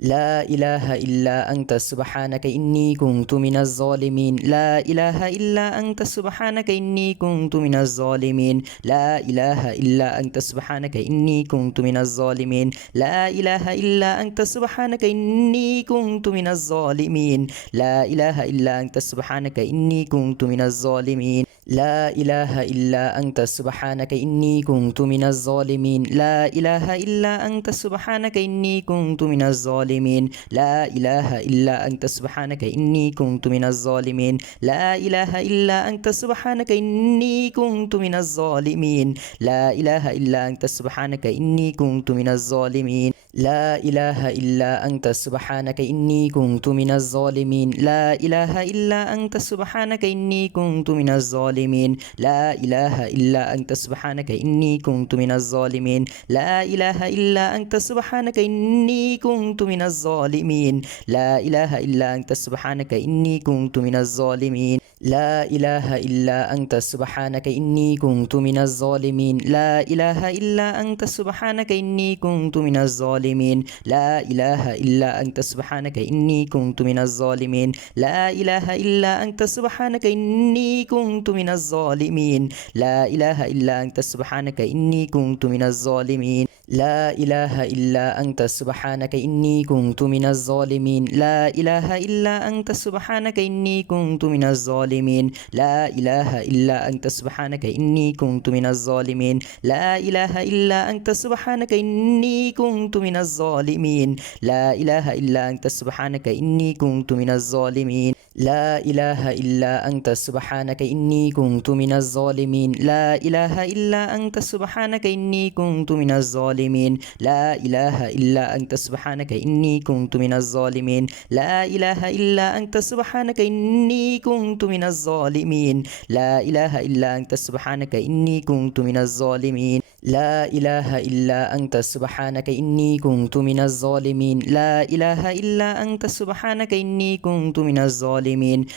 لا إله إلا أنت سبحانك إني كنت من الظالمين. لا إله إلا أنت سبحانك إني كنت من الظالمين. لا إله إلا أنت سبحانك إني كنت من الظالمين. لا إله إلا أنت سبحانك إني كنت من الظالمين. لا إله إلا أنت سبحانك إني كنت من الظالمين. لا إله إلا أنت سبحانك إني كنت من الظالمين. لا إله إلا أنت سبحانك إني كنت من الظالمين. لا إله إلا أنت سبحانك إني كنت من الظالمين. لا إله إلا أنت سبحانك إني كنت من الظالمين. لا إله إلا أنت سبحانك إني كنت من الظالمين. لا إله إلا أنت سبحانك إني كنت من الظالمين. لا إله إلا أنت سبحانك إني كنت من الظالمين. لا إله إلا أنت سبحانك إني كنت من الظالمين. لا إله إلا أنت سبحانك إني كنت من الظالمين. لا إله إلا أنت سبحانك إني كنت من الظالمين. لا إله إلا أنت سبحانك إني كنت من الظالمين. لا إله إلا أنت سبحانك إني كنت من الظالمين. لا إله إلا أنت سبحانك إني كنت من الظالمين. لا إله إلا أنت سبحانك إني كنت من الظالمين. لا إله إلا أنت سبحانك إني كنت من الظالمين. لا إله إلا أنت سبحانك إني كنت من الظالمين. لا إله إلا أنت سبحانك إني كنت من الظالمين. لا إله إلا أنت سبحانك إني كنت من الظالمين. لا إله إلا أنت سبحانك إني كنت من الظالمين. لا إله إلا أنت سبحانك إني كنت من الظالمين. لا إله إلا أنت سبحانك إني كنت من الظالمين. لا إله إلا أنت سبحانك إني كنت من الظالمين. لا إله إلا أنت سبحانك إني كنت من الظالمين. لا إله إلا أنت سبحانك إني كنت من الظالمين. لا إله إلا أنت سبحانك إني كنت من الظالمين. لا إله إلا أنت سبحانك إني كنت من الظالمين. لا إله إلا أنت سبحانك إني كنت من الظالمين. لا إله إلا أنت سبحانك إني كنت من الظالمين. لا إله إلا أنت سبحانك إني كنت من الظالمين.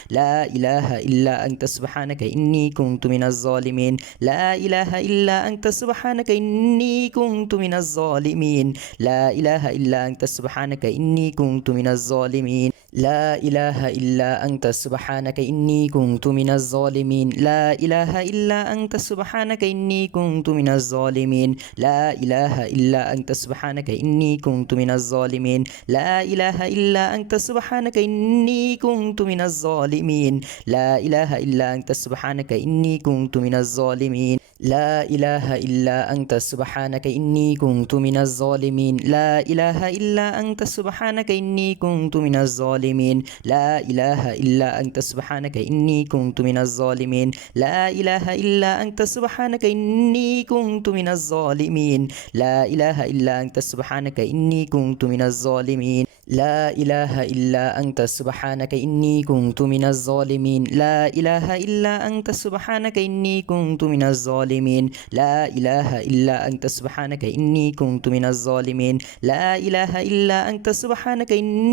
لا إله إلا أنت سبحانك إني كنت من الظالمين. لا إله إلا أنت سبحانك إني كنت من الظالمين. لا إله إلا أنت سبحانك إني كنت من الظالمين. لا إله إلا أنت سبحانك إني كنت من الظالمين. لا إله إلا أنت سبحانك إني كنت من الظالمين. لا إله إلا أنت سبحانك إني كنت من الظالمين. لا إله إلا أنت سبحانك إني كنت من الظالمين. لا إله إلا أنت سبحانك إني كنت من الظالمين. لا إله إلا أنت سبحانك إني كنت من الظالمين. لا إله إلا أنت سبحانك إني كنت من الظالمين. لا إله إلا أنت سبحانك إني كنت من الظالمين. لا إله إلا أنت سبحانك إني كنت من الظالمين. لا إله إلا أنت سبحانك إني كنت من الظالمين. لا إله إلا أنت سبحانك إني كنت من الظالمين. لا إله إلا أنت سبحانك إني كنت من الظالمين. لا إله إلا أنت سبحانك إني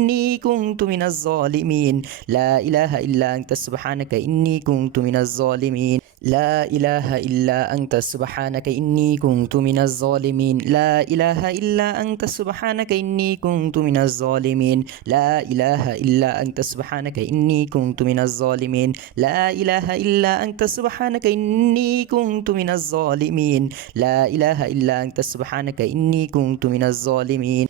كنت من الظالمين. لا إله إلا أنت سبحانك إني كنت من الظالمين. لا إله إلا أنت سبحانك إني كنت من الظالمين. لا إله إلا أنت سبحانك إني كنت من الظالمين. لا إله إلا أنت سبحانك إني كنت من الظالمين. لا إله إلا أنت سبحانك إني كنت من الظالمين. لا إله إلا أنت سبحانك إني كنت من الظالمين.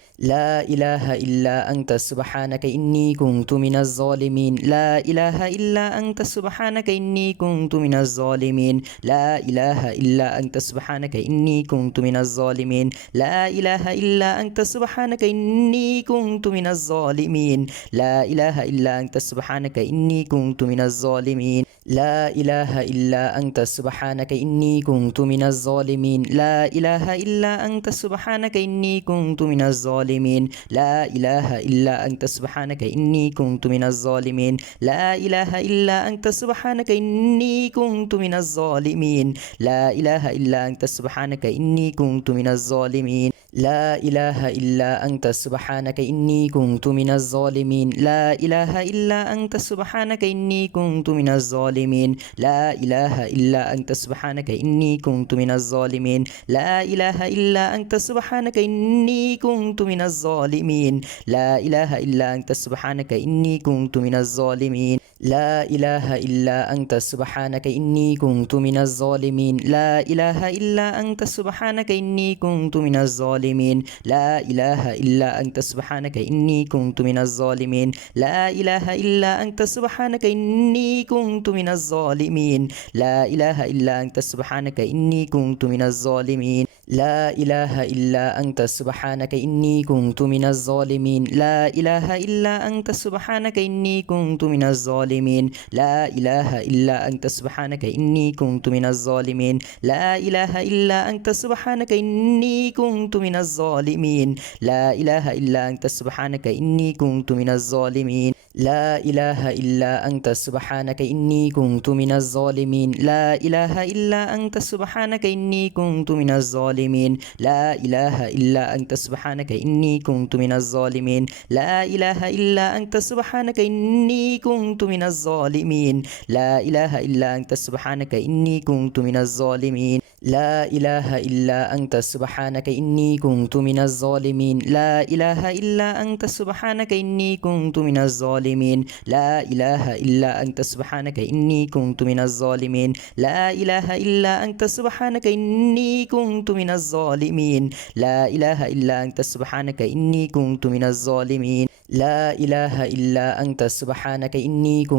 لا إله إلا أنت سبحانك إني كنت من الظالمين. لا إله إلا أنت سبحانك إني كنت من الظالمين. لا إله إلا أنت سبحانك إني كنت من الظالمين. لا إله إلا أنت سبحانك إني كنت من الظالمين. لا إله إلا أنت سبحانك إني كنت من الظالمين. لا إله إلا أنت سبحانك إني كنت من الظالمين. لا إله إلا أنت سبحانك إني كنت من الظالمين. لا إله إلا أنت سبحانك إني كنت من الظالمين. لا إله إلا أنت سبحانك إني كنت من الظالمين. لا إله إلا أنت سبحانك إني كنت من الظالمين. لا إله إلا أنت سبحانك إني كنت من الظالمين. الظالمين لا إله إلا أنت سبحانك إني كنت من الظالمين لا إله إلا أنت سبحانك إني كنت من الظالمين لا إله إلا أنت سبحانك إني كنت من الظالمين لا إله إلا أنت سبحانك إني كنت من الظالمين لا إله إلا أنت سبحانك إني كنت من الظالمين لا إله إلا أنت سبحانك إني كنت من الظالمين لا إله إلا أنت سبحانك إني كنت من الظالمين لا إله إلا أنت سبحانك إني كنت من الظالمين لا إله إلا أنت سبحانك إني كنت من الظالمين لا إله إلا أنت سبحانك إني كنت من الظالمين لا إله إلا أنت سبحانك إني كنت من الظالمين لا إله إلا أنت سبحانك إني كنت من الظالمين لا إله إلا أنت سبحانك إني كنت من الظالمين لا إله إلا أنت سبحانك إني كنت من الظالمين لا إله إلا أنت سبحانك إني كنت من الظالمين لا إله إلا أنت سبحانك إني كنت من الظالمين لا إله إلا أنت سبحانك إني كنت من الظالمين لا إله إلا أنت سبحانك إني كنت من الظالمين لا إله إلا أنت سبحانك إني كنت من الظالمين لا إله إلا أنت سبحانك إني كنت من الظالمين لا إله إلا أنت سبحانك إني كنت من الظالمين لا إله إلا أنت سبحانك إني كنت من الظالمين لا إله إلا أنت سبحانك إني كنت من الظالمين لا إله إلا أنت سبحانك إني كنت من الظالمين لا إله إلا أنت سبحانك إني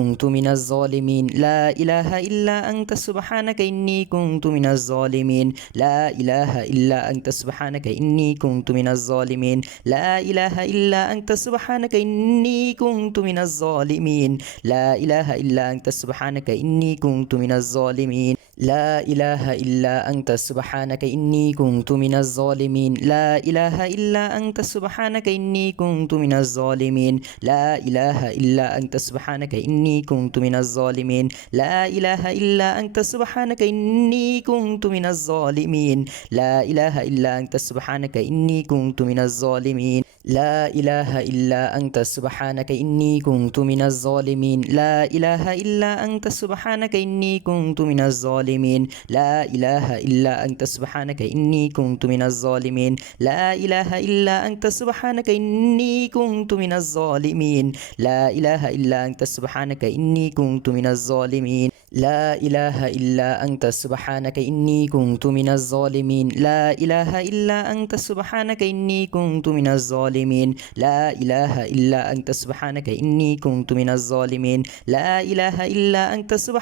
كنت من الظالمين لا إله إلا أنت سبحانك إني كنت من الظالمين لا إله إلا أنت سبحانك إني كنت من الظالمين لا إله إلا أنت سبحانك إني كنت من الظالمين لا إله إلا أنت سبحانك إني كنت من الظالمين لا إله إلا أنت سبحانك إني كنت من الظالمين لا إله إلا أنت سبحانك إني كنت من الظالمين لا إله إلا أنت سبحانك إني كنت من الظالمين لا إله إلا أنت سبحانك إني كنت من الظالمين لا إله إلا أنت سبحانك إني كنت من الظالمين لا إله إلا أنت سبحانك إني كنت من الظالمين لا إله إلا أنت سبحانك إني كنت من الظالمين لا إله إلا أنت سبحانك إني كنت من الظالمين لا إله إلا أنت سبحانك إني كنت من الظالمين لا إله إلا أنت سبحانك إني كنت من الظالمين لا إله إلا أنت سبحانك إني كنت من الظالمين لا إله إلا أنت سبحانك إني كنت من الظالمين لا إله إلا أنت سبحانك إني كنت من الظالمين لا إله إلا أنت سبحانك إني كنت من الظالمين لا إله إلا أنت سبحانك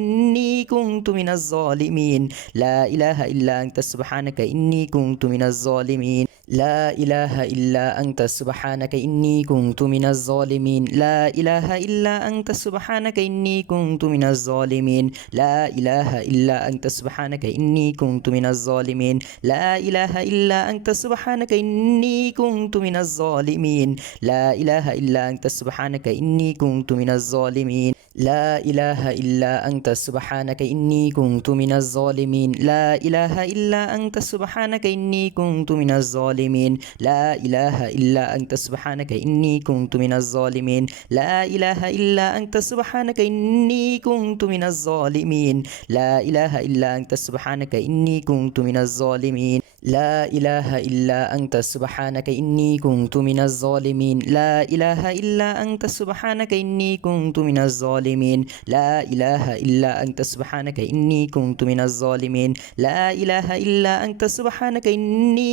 إني كنت من الظالمين لا إله إلا أنت سبحانك إني كنت من الظالمين لا إله إلا أنت سبحانك إني كنت من الظالمين لا إله إلا أنت سبحانك إني كنت من الظالمين لا إله إلا أنت سبحانك إني كنت من الظالمين لا إله إلا أنت سبحانك إني كنت من الظالمين لا إله إلا أنت سبحانك إني كنت من الظالمين لا إله إلا أنت سبحانك إني كنت من الظالمين لا إله إلا أنت سبحانك إني كنت من الظالمين لا إله إلا أنت سبحانك إني كنت من الظالمين لا إله إلا أنت سبحانك إني كنت من الظالمين لا إله إلا أنت سبحانك إني كنت من الظالمين لا إله إلا أنت سبحانك إني كنت من الظالمين لا إله إلا أنت سبحانك إني كنت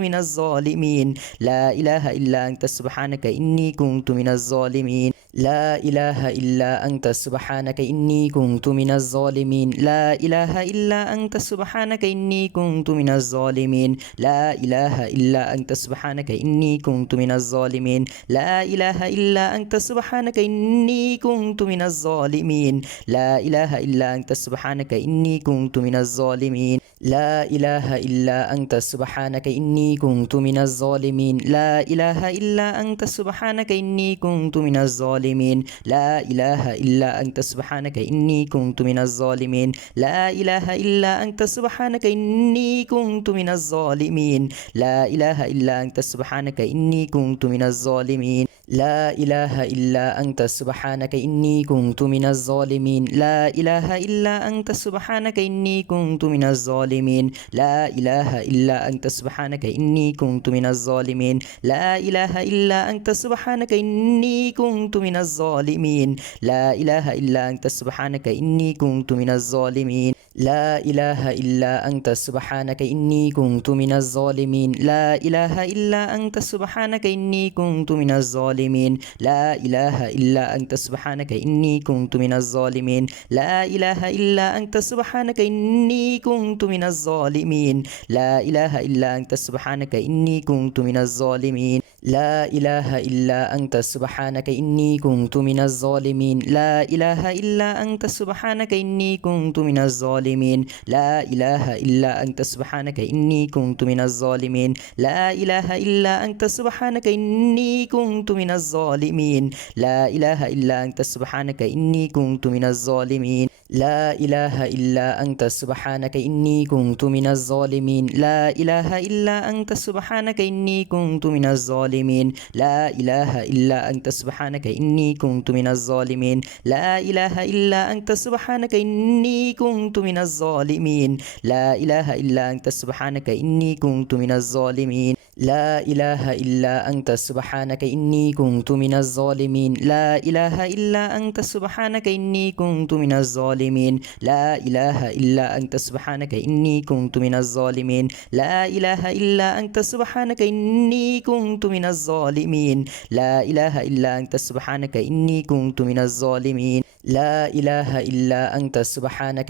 من الظالمين لا إله إلا أنت سبحانك إني كنت من الظالمين لا إله إلا أنت سبحانك إني كنت من الظالمين لا إله إلا أنت سبحانك إني كنت من الظالمين لا إله إلا أنت سبحانك إني كنت من الظالمين لا إله إلا أنت سبحانك إني كنت من الظالمين لا إله إلا أنت سبحانك إني كنت من الظالمين لا إله إلا أنت سبحانك إني كنت من الظالمين لا إله إلا أنت سبحانك إني كنت من الظالمين لا إله إلا أنت سبحانك إني كنت من الظالمين لا إله إلا أنت سبحانك إني كنت من الظالمين لا إله إلا أنت سبحانك إني كنت من الظالمين لا إله إلا أنت سبحانك إني كنت من الظالمين لا إله إلا أنت سبحانك إني كنت من الظالمين لا إله إلا أنت سبحانك إني كنت من الظالمين لا إله إلا أنت سبحانك إني كنت من الظالمين لا إله إلا أنت سبحانك إني كنت من الظالمين لا إله إلا أنت سبحانك إني كنت من الظالمين لا إله إلا أنت سبحانك إني كنت من الظالمين لا إله إلا أنت سبحانك إني كنت من الظالمين لا إله إلا أنت سبحانك إني كنت من الظالمين لا إله إلا أنت سبحانك إني كنت من الظالمين لا إله إلا أنت سبحانك إني كنت من الظالمين لا إله إلا أنت سبحانك إني كنت من الظالمين لا إله إلا أنت سبحانك إني كنت من الظالمين لا إله إلا أنت سبحانك إني كنت من الظالمين لا إله إلا أنت سبحانك إني كنت من الظالمين لا إله إلا أنت سبحانك إني كنت من الظالمين لا إله إلا أنت سبحانك إني كنت من الظالمين لا إله إلا أنت سبحانك إني كنت من الظالمين لا إله إلا أنت سبحانك إني كنت من الظالمين لا إله إلا أنت سبحانك إني كنت من الظالمين لا إله إلا أنت سبحانك إني كنت من الظالمين لا إله إلا أنت سبحانك إني كنت من الظالمين لا إله إلا أنت سبحانك إني كنت من الظالمين لا إله إلا أنت سبحانك إني كنت من الظالمين لا إله إلا أنت سبحانك إني كنت من الظالمين لا إله إلا أنت سبحانك إني كنت من الظالمين لا إله إلا أنت سبحانك إني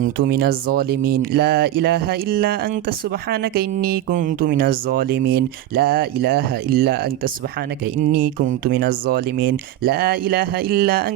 كنت من الظالمين لا إله إلا أنت سبحانك إني كنت من الظالمين لا إله إلا أنت سبحانك إني كنت من الظالمين لا إله إلا أنت سبحانك إني كنت من الظالمين لا إله إلا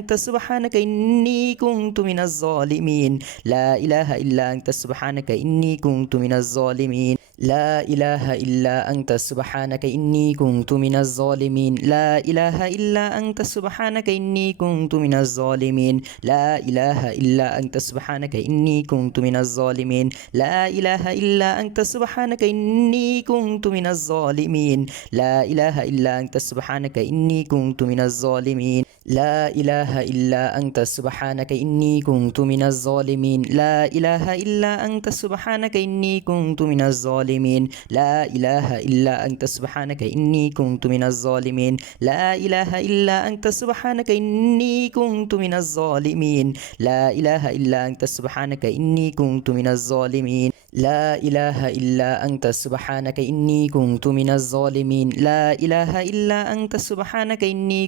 أنت سبحانك إني كنت من الظالمين لا إله إلا أنت سبحانك إني كنت من الظالمين لا إله إلا أنت سبحانك إني كنت من الظالمين لا إله إلا أنت سبحانك إني كنت من الظالمين لا إله إلا أنت سبحانك إني كنت من الظالمين لا إله إلا أنت سبحانك إني كنت من الظالمين لا إله إلا أنت سبحانك إني كنت من الظالمين لا إله إلا أنت سبحانك إني كنت من الظالمين لا إله إلا أنت سبحانك إني كنت من الظالمين لا إله إلا أنت سبحانك إني كنت من الظالمين لا إله إلا أنت سبحانك إني كنت من الظالمين لا إله إلا أنت سبحانك إني كنت من الظالمين لا إله إلا أنت سبحانك إني كنت من الظالمين لا إله إلا أنت سبحانك إني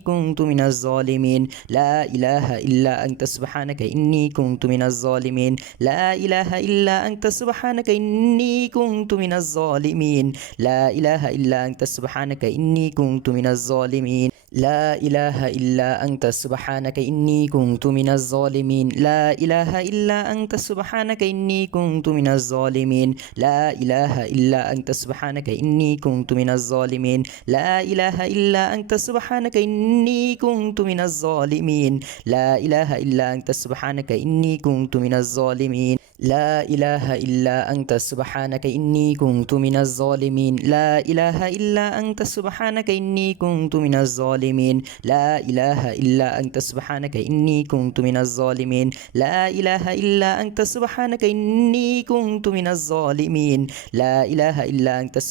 كنت من الظالمين لا إله إلا أنت سبحانك إني كنت من الظالمين لا إله إلا أنت سبحانك إني كنت من الظالمين لا إله إلا أنت سبحانك إني كنت من الظالمين لا إله إلا أنت سبحانك إني كنت من الظالمين لا إله إلا أنت سبحانك إني كنت من الظالمين لا إله إلا أنت سبحانك إني كنت من الظالمين لا إله إلا أنت سبحانك إني كنت من الظالمين لا إله إلا أنت سبحانك إني كنت من الظالمين لا إله إلا أنت سبحانك إني كنت من الظالمين لا إله إلا أنت سبحانك إني كنت من الظالمين لا إله إلا أنت سبحانك إني كنت من الظالمين لا إله إلا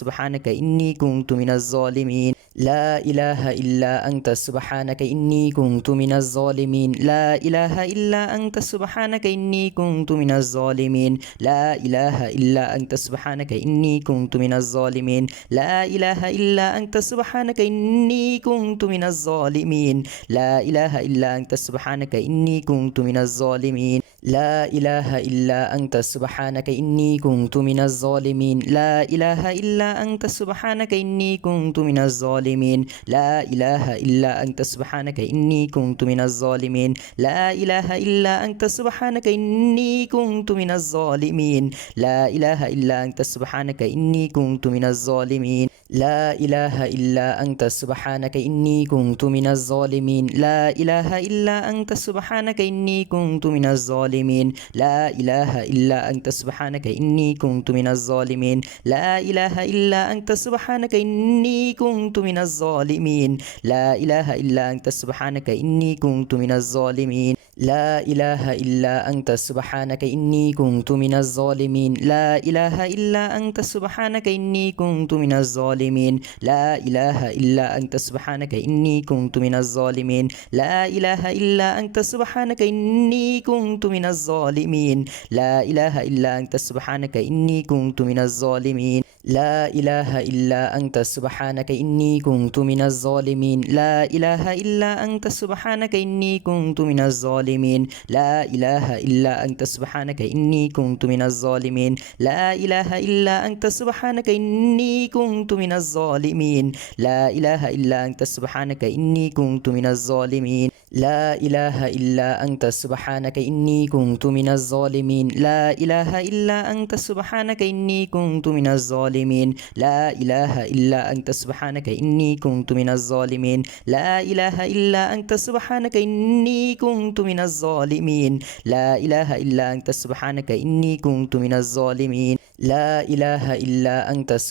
أنت سبحانك إني كنت من الظالمين لا إله إلا أنت سبحانك إني كنت من الظالمين لا إله إلا أنت سبحانك إني كنت من الظالمين لا إله إلا أنت سبحانك إني كنت من الظالمين لا إله إلا أنت سبحانك إني كنت من الظالمين لا إله إلا أنت سبحانك إني كنت من الظالمين لا إله إلا أنت سبحانك إني كنت من الظالمين لا إله إلا أنت سبحانك إني كنت من الظالمين لا إله إلا أنت سبحانك إني كنت من الظالمين لا إله إلا أنت سبحانك إني كنت من الظالمين لا إله إلا أنت سبحانك إني كنت من الظالمين لا إله إلا أنت سبحانك إني كنت من الظالمين لا إله إلا أنت سبحانك إني كنت من الظالمين لا إله إلا أنت سبحانك إني كنت من الظالمين لا إله إلا أنت سبحانك إني كنت من الظالمين لا إله إلا أنت سبحانك إني كنت من الظالمين لا إله إلا أنت سبحانك إني كنت من الظالمين لا إله إلا أنت سبحانك إني كنت من الظالمين لا إله إلا أنت سبحانك إني كنت من الظالمين لا إله إلا أنت سبحانك إني كنت من الظالمين لا إله إلا أنت سبحانك إني كنت من الظالمين لا إله إلا أنت سبحانك إني كنت من الظالمين لا إله إلا أنت سبحانك إني كنت من الظالمين لا إله إلا أنت سبحانك إني كنت من الظالمين لا إله إلا أنت سبحانك إني كنت من الظالمين لا إله إلا أنت سبحانك إني كنت من الظالمين لا إله إلا أنت سبحانك إني كنت من الظالمين لا إله إلا أنت سبحانك إني كنت من الظالمين لا إله إلا أنت سبحانك إني كنت من الظالمين لا إله إلا أنت سبحانك إني كنت من الظالمين لا إله إلا أنت سبحانك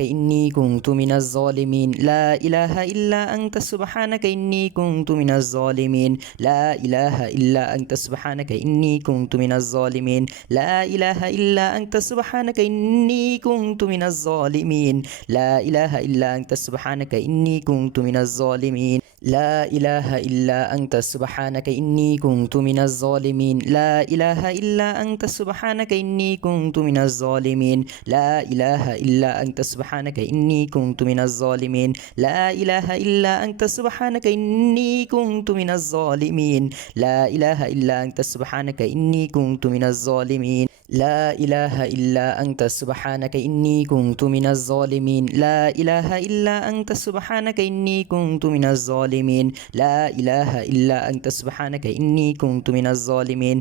إني كنت من الظالمين لا إله إلا أنت سبحانك إني كنت من الظالمين لا إله إلا أنت سبحانك إني كنت من الظالمين لا إله إلا أنت سبحانك إني كنت من الظالمين لا إله إلا أنت سبحانك إني كنت من الظالمين لا إله إلا أنت سبحانك إني كنت من الظالمين لا إله إلا أنت سبحانك إني كنت من الظالمين لا إله إلا أنت سبحانك إني كنت من الظالمين لا إله إلا أنت سبحانك إني كنت من الظالمين لا إله إلا أنت سبحانك إني كنت من الظالمين لا إله إلا أنت سبحانك إني كنت من الظالمين لا إله إلا أنت سبحانك إني كنت من الظالمين لا إله إلا أنت سبحانك إني كنت من الظالمين لا إله إلا أنت سبحانك إني كنت من الظالمين لا إله إلا أنت سبحانك إني كنت من الظالمين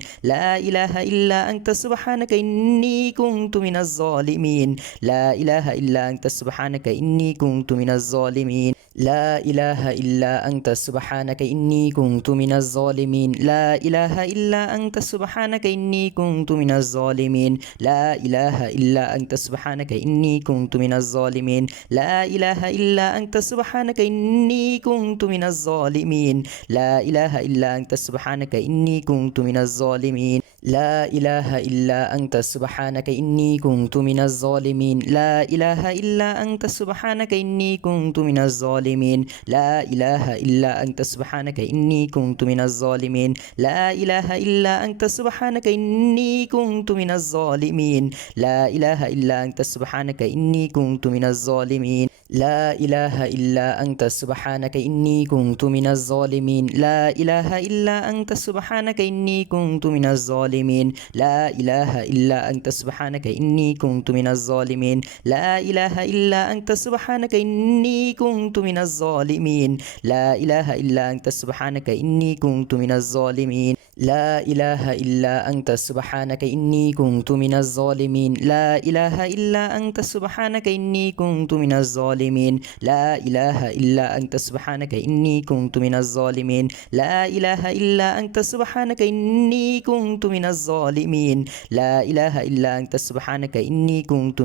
لا إله إلا أنت سبحانك إني كنت من الظالمين لا إله إلا أنت سبحانك إني كنت من الظالمين لا إله إلا أنت سبحانك إني كنت من الظالمين لا إله إلا أنت سبحانك إني كنت من الظالمين لا إله إلا أنت سبحانك إني كنت من الظالمين لا إله إلا أنت سبحانك إني كنت من الظالمين لا إله إلا أنت سبحانك إني كنت من الظالمين لا إله إلا أنت سبحانك إني كنت من الظالمين لا إله إلا أنت سبحانك إني كنت من الظالمين لا إله إلا أنت سبحانك إني كنت من الظالمين لا إله إلا أنت سبحانك إني كنت من الظالمين لا إله إلا أنت سبحانك إني كنت من الظالمين لا إله إلا أنت سبحانك إني كنت من الظالمين لا إله إلا أنت سبحانك إني كنت من الظالمين لا إله إلا أنت سبحانك إني كنت من الظالمين لا إله إلا أنت سبحانك إني كنت من الظالمين لا إله إلا أنت سبحانك إني كنت من الظالمين لا إله إلا أنت سبحانك إني كنت من الظالمين لا إله إلا أنت سبحانك إني كنت من الظالمين لا إله إلا أنت سبحانك إني كنت من الظالمين لا إله إلا أنت سبحانك إني كنت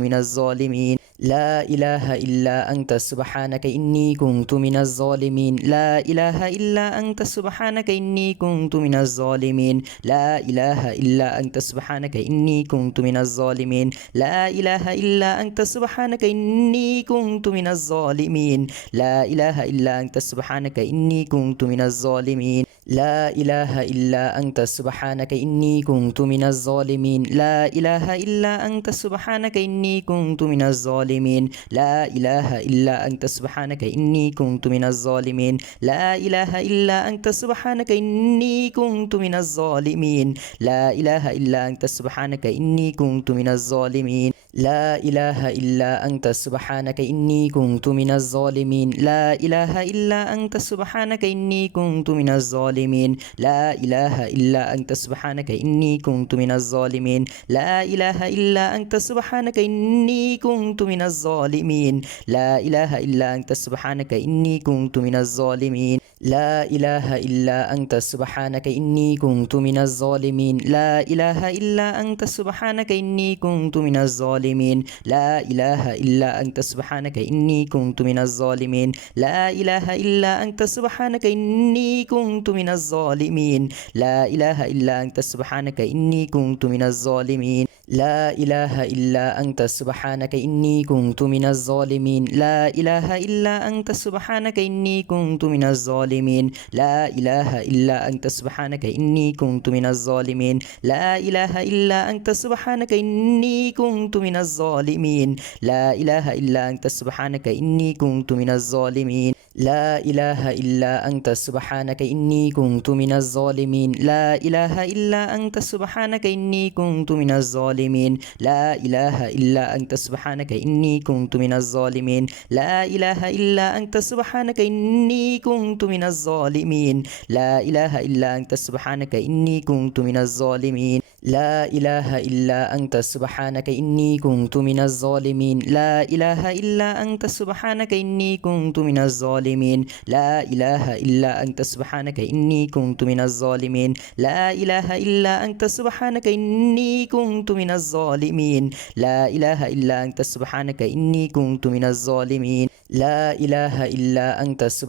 من الظالمين لا إله إلا أنت سبحانك إني كنت من الظالمين لا إله إلا أنت سبحانك إني كنت من الظالمين لا إله إلا أنت سبحانك إني كنت من الظالمين لا إله إلا أنت سبحانك إني كنت من الظالمين لا إله إلا أنت سبحانك إني كنت من الظالمين لا إله إلا أنت سبحانك إني كنت من الظالمين لا إله إلا أنت سبحانك إني كنت من الظالمين لا إله إلا أنت سبحانك إني كنت من الظالمين لا إله إلا أنت سبحانك إني كنت من الظالمين لا إله إلا أنت سبحانك إني كنت من الظالمين لا إله إلا أنت سبحانك إني كنت من الظالمين لا إله إلا أنت سبحانك إني كنت من الظالمين لا إله إلا أنت سبحانك إني كنت من الظالمين لا إله إلا أنت سبحانك إني كنت من الظالمين لا إله إلا أنت سبحانك إني كنت من الظالمين لا إله إلا أنت سبحانك إني كنت من الظالمين لا إله إلا أنت سبحانك إني كنت من الظالمين لا إله إلا أنت سبحانك إني كنت من الظالمين لا إله إلا أنت سبحانك إني كنت من الظالمين لا إله إلا أنت سبحانك إني كنت من الظالمين لا إله إلا أنت سبحانك إني كنت من الظالمين لا إله إلا أنت سبحانك إني كنت من الظالمين لا إله إلا أنت سبحانك إني كنت من الظالمين لا إله إلا أنت سبحانك إني كنت من الظالمين لا إله إلا أنت سبحانك إني كنت من الظالمين لا إله إلا أنت سبحانك إني كنت من الظالمين لا إله إلا أنت سبحانك إني كنت من الظالمين لا إله إلا أنت سبحانك إني كنت من الظالمين لا إله إلا أنت سبحانك إني كنت من الظالمين لا إله إلا أنت سبحانك إني كنت من الظالمين لا إله إلا أنت سبحانك إني كنت من الظالمين لا إله إلا أنت سبحانك إني كنت من الظالمين لا إله إلا أنت سبحانك إني كنت من الظالمين لا إله إلا أنت سبحانك إني كنت من الظالمين لا إله إلا أنت سبحانك إني كنت من الظالمين لا إله إلا أنت سبحانك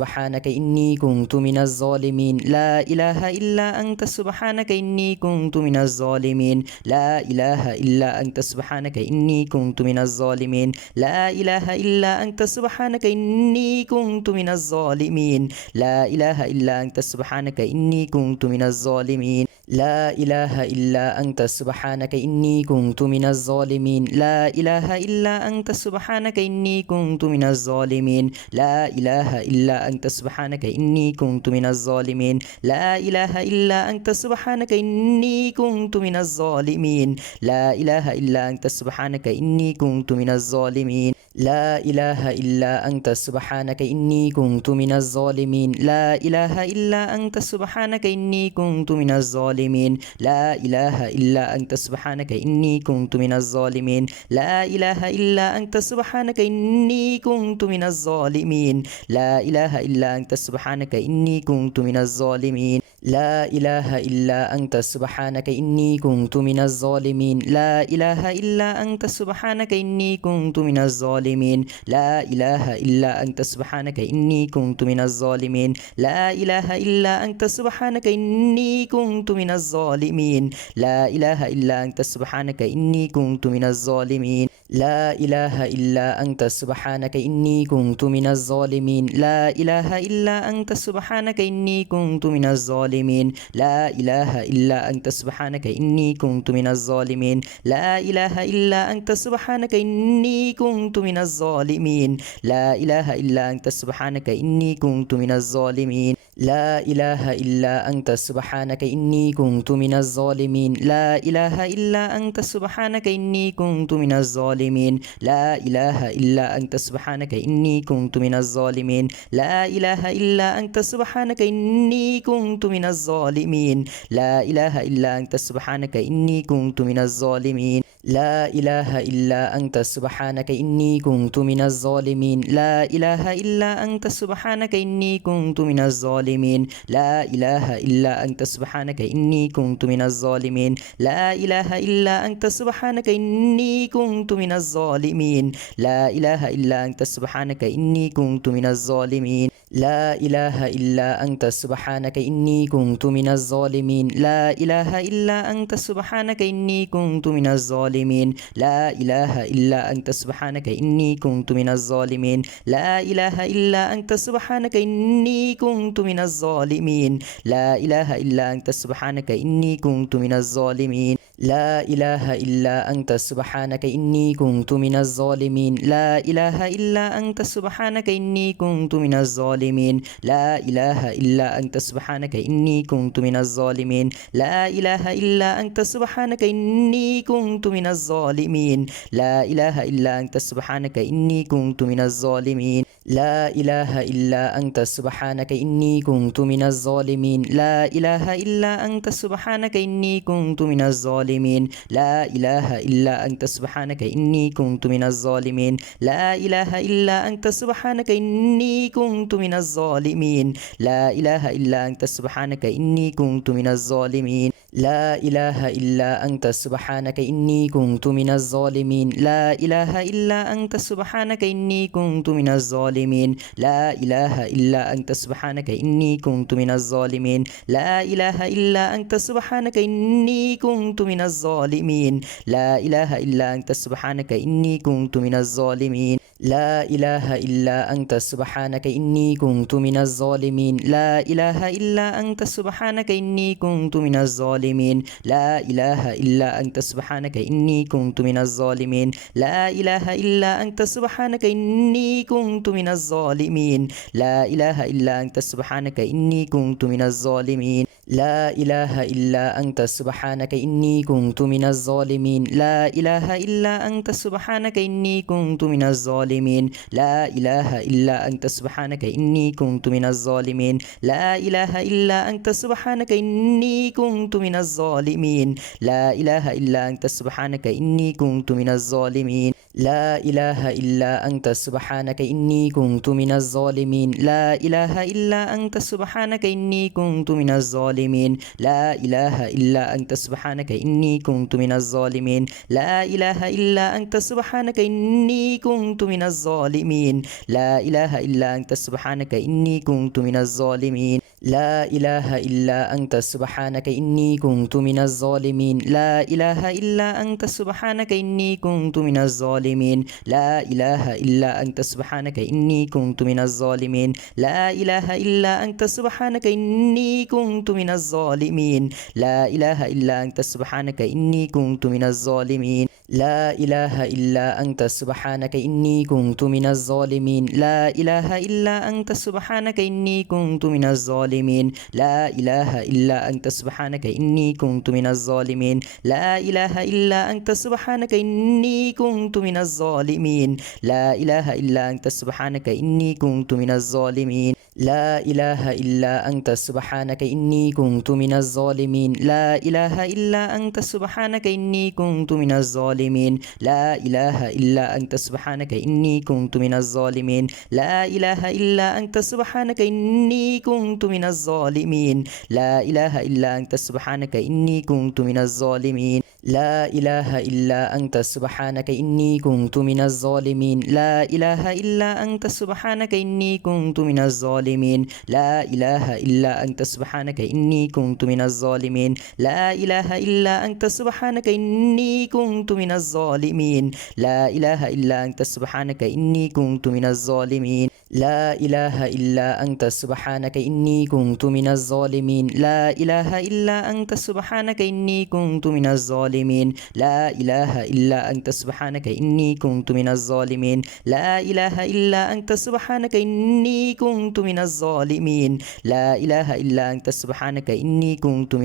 إني كنت من الظالمين لا إله إلا أنت سبحانك إني كنت من الظالمين لا إله إلا أنت سبحانك إني كنت من الظالمين لا إله إلا أنت سبحانك إني كنت من الظالمين لا إله إلا أنت سبحانك إني كنت من الظالمين لا إله إلا أنت سبحانك إني كنت من الظالمين لا إله إلا أنت سبحانك إني كنت من الظالمين لا إله إلا أنت سبحانك إني كنت من الظالمين لا إله إلا أنت سبحانك إني كنت من الظالمين لا إله إلا أنت سبحانك إني كنت من الظالمين لا إله إلا أنت سبحانك إني كنت من الظالمين لا إله إلا أنت سبحانك إني كنت من الظالمين لا إله إلا أنت سبحانك إني كنت من الظالمين لا إله إلا أنت سبحانك إني كنت من الظالمين لا إله إلا أنت سبحانك إني كنت من الظالمين لا إله إلا أنت سبحانك إني كنت من الظالمين لا إله إلا أنت سبحانك إني كنت من الظالمين لا إله إلا أنت سبحانك إني كنت من الظالمين لا إله إلا أنت سبحانك إني كنت من الظالمين لا إله إلا أنت سبحانك إني كنت من الظالمين لا إله إلا أنت سبحانك إني كنت من الظالمين لا إله إلا أنت سبحانك إني كنت من الظالمين لا إله إلا أنت سبحانك إني كنت من الظالمين لا إله إلا أنت سبحانك إني كنت من الظالمين لا إله إلا أنت سبحانك إني كنت من الظالمين لا إله إلا أنت سبحانك إني كنت من الظالمين لا إله إلا أنت سبحانك إني كنت من الظالمين لا إله إلا أنت سبحانك إني كنت من الظالمين لا إله إلا أنت سبحانك إني كنت من الظالمين لا إله إلا أنت سبحانك إني كنت من الظالمين لا إله إلا أنت سبحانك إني كنت من الظالمين لا إله إلا أنت سبحانك إني كنت من الظالمين لا إله إلا أنت سبحانك إني كنت من الظالمين لا إله إلا أنت سبحانك إني كنت من الظالمين لا إله إلا أنت سبحانك إني كنت من الظالمين لا إله إلا أنت سبحانك إني كنت من الظالمين لا إله إلا أنت سبحانك إني كنت من الظالمين لا إله إلا أنت سبحانك إني كنت من الظالمين لا إله إلا أنت سبحانك إني كنت من الظالمين لا إله إلا أنت سبحانك إني كنت من الظالمين لا إله إلا أنت سبحانك إني كنت من الظالمين لا إله إلا أنت سبحانك إني كنت من الظالمين لا إله إلا أنت سبحانك إني كنت من الظالمين لا إله إلا أنت سبحانك إني كنت من الظالمين لا إله إلا أنت سبحانك إني كنت من الظالمين لا إله إلا أنت سبحانك إني كنت من الظالمين لا إله إلا أنت سبحانك إني كنت من الظالمين لا إله إلا أنت سبحانك إني كنت من الظالمين لا إله إلا أنت سبحانك إني كنت من الظالمين لا إله إلا أنت سبحانك إني كنت من الظالمين لا إله إلا أنت سبحانك إني كنت من الظالمين لا إله إلا أنت سبحانك إني كنت من الظالمين لا إله إلا أنت سبحانك إني كنت من الظالمين لا إله إلا أنت سبحانك إني كنت من الظالمين لا إله إلا أنت سبحانك إني كنت من الظالمين لا إله إلا أنت سبحانك إني كنت من الظالمين لا إله إلا أنت سبحانك إني كنت من الظالمين لا إله إلا أنت سبحانك إني كنت من الظالمين لا إله إلا أنت سبحانك إني كنت من الظالمين لا إله إلا أنت سبحانك إني كنت من الظالمين لا إله إلا أنت سبحانك إني كنت من الظالمين لا إله إلا أنت سبحانك إني كنت من الظالمين لا إله إلا أنت سبحانك إني كنت من الظالمين لا إله إلا أنت سبحانك إني كنت من الظالمين لا إله إلا أنت سبحانك إني كنت من الظالمين لا إله إلا أنت سبحانك إني كنت من الظالمين لا إله إلا أنت سبحانك إني كنت من الظالمين لا إله إلا أنت سبحانك إني كنت من الظالمين لا إله إلا أنت سبحانك إني كنت من الظالمين لا إله إلا أنت سبحانك إني كنت من الظالمين لا إله إلا أنت سبحانك إني كنت من الظالمين لا إله إلا أنت سبحانك إني كنت من الظالمين لا إله إلا أنت سبحانك إني كنت من الظالمين لا إله إلا أنت سبحانك إني كنت من الظالمين لا إله إلا أنت سبحانك إني كنت من الظالمين لا إله إلا أنت سبحانك إني كنت من الظالمين لا إله إلا أنت سبحانك إني كنت من الظالمين لا إله إلا أنت سبحانك إني كنت من الظالمين لا إله إلا أنت سبحانك إني كنت من الظالمين لا إله إلا أنت سبحانك إني كنت من الظالمين لا إله إلا أنت سبحانك إني كنت من الظالمين لا إله إلا أنت سبحانك إني كنت من الظالمين لا إله إلا أنت سبحانك إني كنت من الظالمين لا إله إلا أنت سبحانك إني كنت من الظالمين لا إله إلا أنت سبحانك إني كنت من الظالمين لا إله إلا أنت سبحانك إني كنت من الظالمين لا إله إلا أنت سبحانك إني كنت من الظالمين لا إله إلا أنت سبحانك إني كنت من الظالمين لا إله إلا أنت سبحانك إني كنت من الظالمين لا إله إلا أنت سبحانك إني كنت من الظالمين لا إله إلا أنت سبحانك إني كنت من الظالمين لا إله إلا أنت سبحانك إني كنت من الظالمين لا إله إلا أنت سبحانك إني كنت من الظالمين لا إله إلا أنت سبحانك إني كنت من الظالمين لا إله إلا أنت سبحانك إني كنت من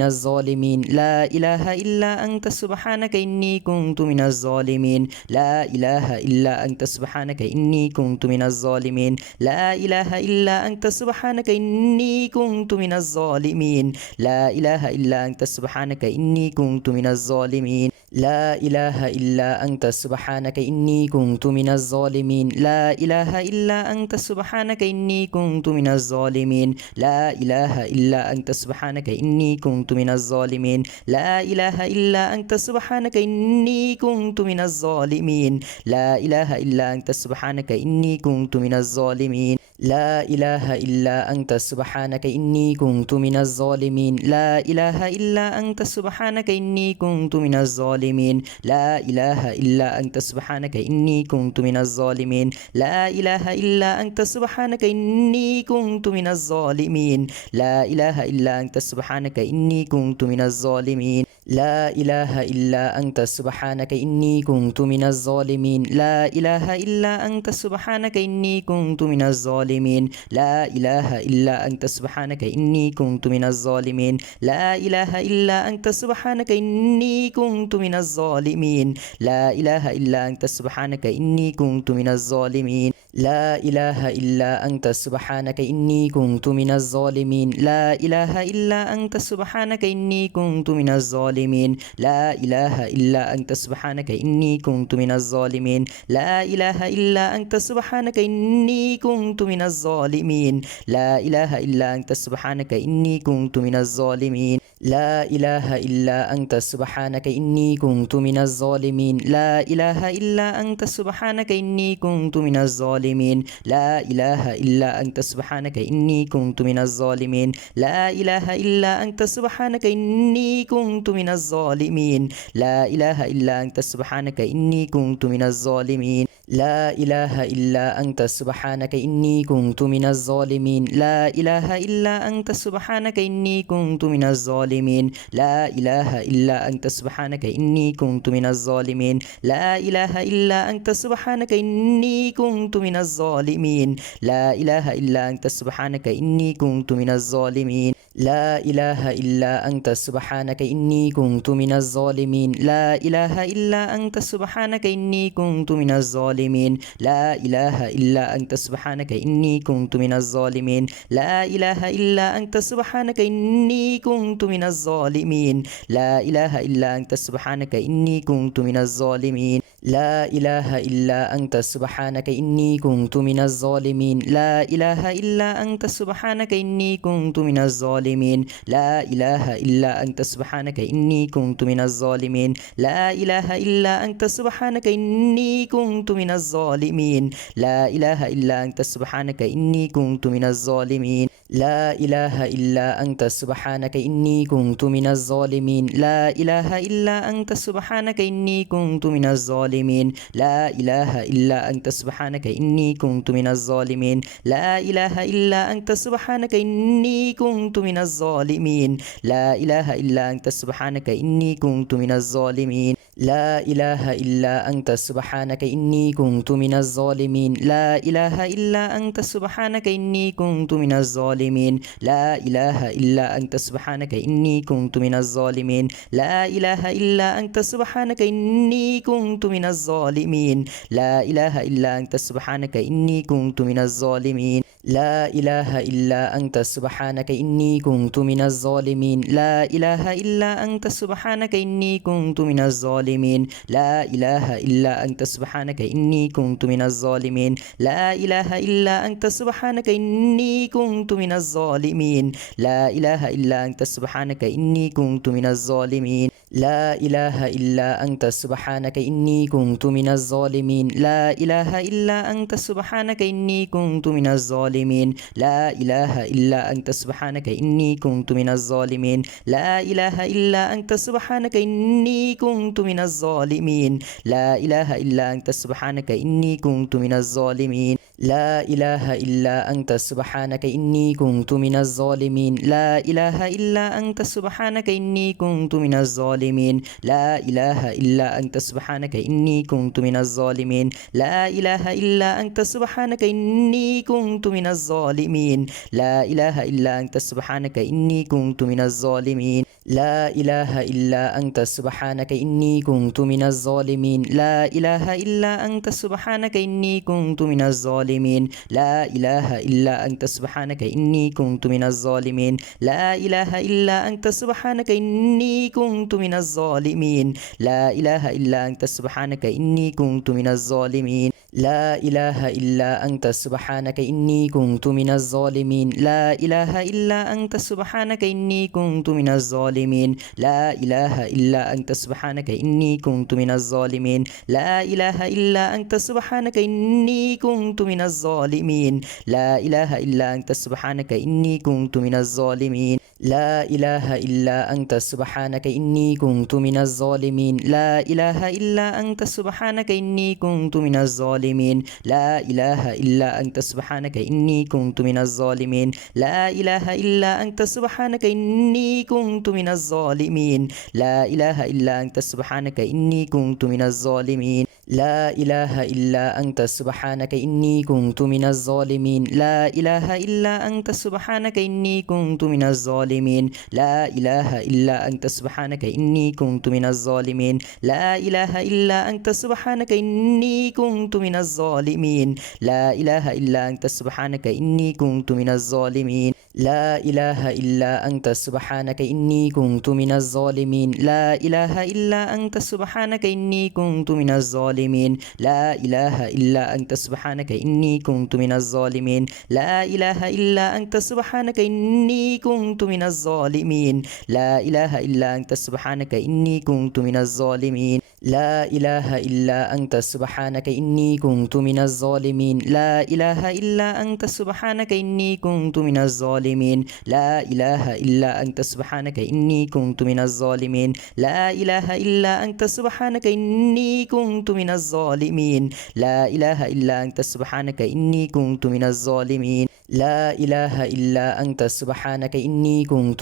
الظالمين لا إله إلا أنت سبحانك إني كنت من الظالمين لا إله إلا أنت سبحانك إني كنت من الظالمين لا إله إلا أنت سبحانك إني كنت من الظالمين لا إله إلا أنت سبحانك إني كنت من الظالمين لا إله إلا أنت سبحانك إني كنت من الظالمين لا إله إلا أنت سبحانك إني كنت من الظالمين لا إله إلا أنت سبحانك إني كنت من الظالمين لا إله إلا أنت سبحانك إني كنت من الظالمين لا إله إلا أنت سبحانك إني كنت من الظالمين لا إله إلا أنت سبحانك إني كنت من الظالمين لا إله إلا أنت سبحانك إني كنت من الظالمين لا إله إلا أنت سبحانك إني كنت من الظالمين لا إله إلا أنت سبحانك إني كنت من الظالمين لا إله إلا أنت سبحانك إني كنت من الظالمين لا إله إلا أنت سبحانك إني كنت من الظالمين لا إله إلا أنت سبحانك إني كنت من الظالمين لا إله إلا أنت سبحانك إني كنت من الظالمين لا إله إلا أنت سبحانك إني كنت من الظالمين لا إله إلا أنت سبحانك إني كنت من الظالمين لا إله إلا أنت سبحانك إني كنت من الظالمين لا إله إلا أنت سبحانك إني كنت من الظالمين لا إله إلا أنت سبحانك إني كنت من الظالمين لا إله إلا أنت سبحانك إني كنت من الظالمين لا إله إلا أنت سبحانك إني كنت من الظالمين لا إله إلا أنت سبحانك إني كنت من الظالمين لا إله إلا أنت سبحانك إني كنت من الظالمين لا إله إلا أنت سبحانك إني كنت من الظالمين لا إله إلا أنت سبحانك إني كنت من الظالمين لا إله إلا أنت سبحانك إني كنت من الظالمين لا إله إلا أنت سبحانك إني كنت من الظالمين لا إله إلا أنت سبحانك إني كنت من الظالمين لا إله إلا أنت سبحانك إني كنت من الظالمين لا إله إلا أنت سبحانك إني كنت من الظالمين لا إله إلا أنت سبحانك إني كنت من الظالمين لا إله إلا أنت سبحانك إني كنت من الظالمين لا إله إلا أنت سبحانك إني كنت من الظالمين لا إله إلا أنت سبحانك إني كنت من الظالمين لا إله إلا أنت سبحانك إني كنت من الظالمين لا إله إلا أنت سبحانك إني كنت من الظالمين لا إله إلا أنت سبحانك إني كنت من الظالمين لا إله إلا أنت سبحانك إني كنت من الظالمين لا إله إلا أنت سبحانك إني كنت من الظالمين لا إله إلا أنت سبحانك إني كنت من الظالمين لا إله إلا أنت سبحانك إني كنت من الظالمين لا إله إلا أنت سبحانك إني كنت من الظالمين لا إله إلا أنت سبحانك إني كنت من الظالمين لا إله إلا أنت سبحانك إني كنت من الظالمين لا إله إلا أنت سبحانك إني كنت من الظالمين لا إله إلا أنت سبحانك إني كنت من الظالمين لا إله إلا أنت سبحانك إني كنت من الظالمين لا إله إلا أنت سبحانك إني كنت من الظالمين لا إله إلا أنت سبحانك إني كنت من الظالمين لا إله إلا أنت سبحانك إني كنت من الظالمين لا إله إلا أنت سبحانك إني كنت من الظالمين لا إله إلا أنت سبحانك إني كنت من الظالمين لا إله إلا أنت سبحانك إني كنت من الظالمين لا إله إلا أنت سبحانك إني كنت من الظالمين لا إله إلا أنت سبحانك إني كنت من الظالمين لا إله إلا أنت سبحانك إني كنت من الظالمين لا إله إلا أنت سبحانك إني كنت من الظالمين لا إله إلا أنت سبحانك إني كنت من الظالمين لا إله إلا أنت سبحانك إني كنت من الظالمين لا إله إلا أنت سبحانك إني كنت من الظالمين لا إله إلا أنت سبحانك إني كنت من الظالمين لا إله إلا أنت سبحانك إني كنت من الظالمين لا إله إلا أنت سبحانك إني كنت من الظالمين لا إله إلا أنت سبحانك إني كنت من الظالمين لا إله إلا أنت سبحانك إني كنت من الظالمين لا إله إلا أنت سبحانك إني كنت من الظالمين لا إله إلا أنت سبحانك إني كنت من الظالمين لا إله إلا أنت سبحانك إني كنت من الظالمين لا إله إلا أنت سبحانك إني كنت من الظالمين لا إله إلا أنت سبحانك إني كنت من الظالمين لا إله إلا أنت سبحانك إني كنت من الظالمين لا إله إلا أنت سبحانك إني كنت من الظالمين لا إله إلا أنت سبحانك إني كنت من الظالمين لا إله إلا أنت سبحانك إني كنت من الظالمين لا إله إلا أنت سبحانك إني كنت من الظالمين لا إله إلا أنت سبحانك إني كنت من الظالمين لا إله إلا أنت سبحانك إني كنت من الظالمين لا إله إلا أنت سبحانك إني كنت من الظالمين لا إله إلا أنت سبحانك إني كنت من الظالمين لا إله إلا أنت سبحانك إني كنت من الظالمين لا إله إلا أنت سبحانك إني كنت من الظالمين لا إله إلا أنت سبحانك إني كنت من الظالمين لا إله إلا أنت سبحانك إني كنت من الظالمين لا إله إلا أنت سبحانك إني كنت من الظالمين لا إله إلا أنت سبحانك إني كنت من الظالمين لا إله إلا أنت سبحانك إني كنت من الظالمين لا إله إلا أنت سبحانك إني كنت من الظالمين لا إله إلا أنت سبحانك إني كنت من الظالمين لا إله إلا أنت سبحانك إني كنت من الظالمين لا إله إلا أنت سبحانك إني كنت من الظالمين لا إله إلا أنت سبحانك إني كنت من الظالمين لا إله إلا أنت سبحانك إني كنت من الظالمين لا إله إلا أنت سبحانك إني كنت من الظالمين لا إله إلا أنت سبحانك إني كنت من الظالمين لا إله إلا أنت سبحانك إني كنت من الظالمين لا إله إلا أنت سبحانك إني كنت من الظالمين لا إله إلا أنت سبحانك إني كنت من الظالمين لا إله إلا أنت سبحانك إني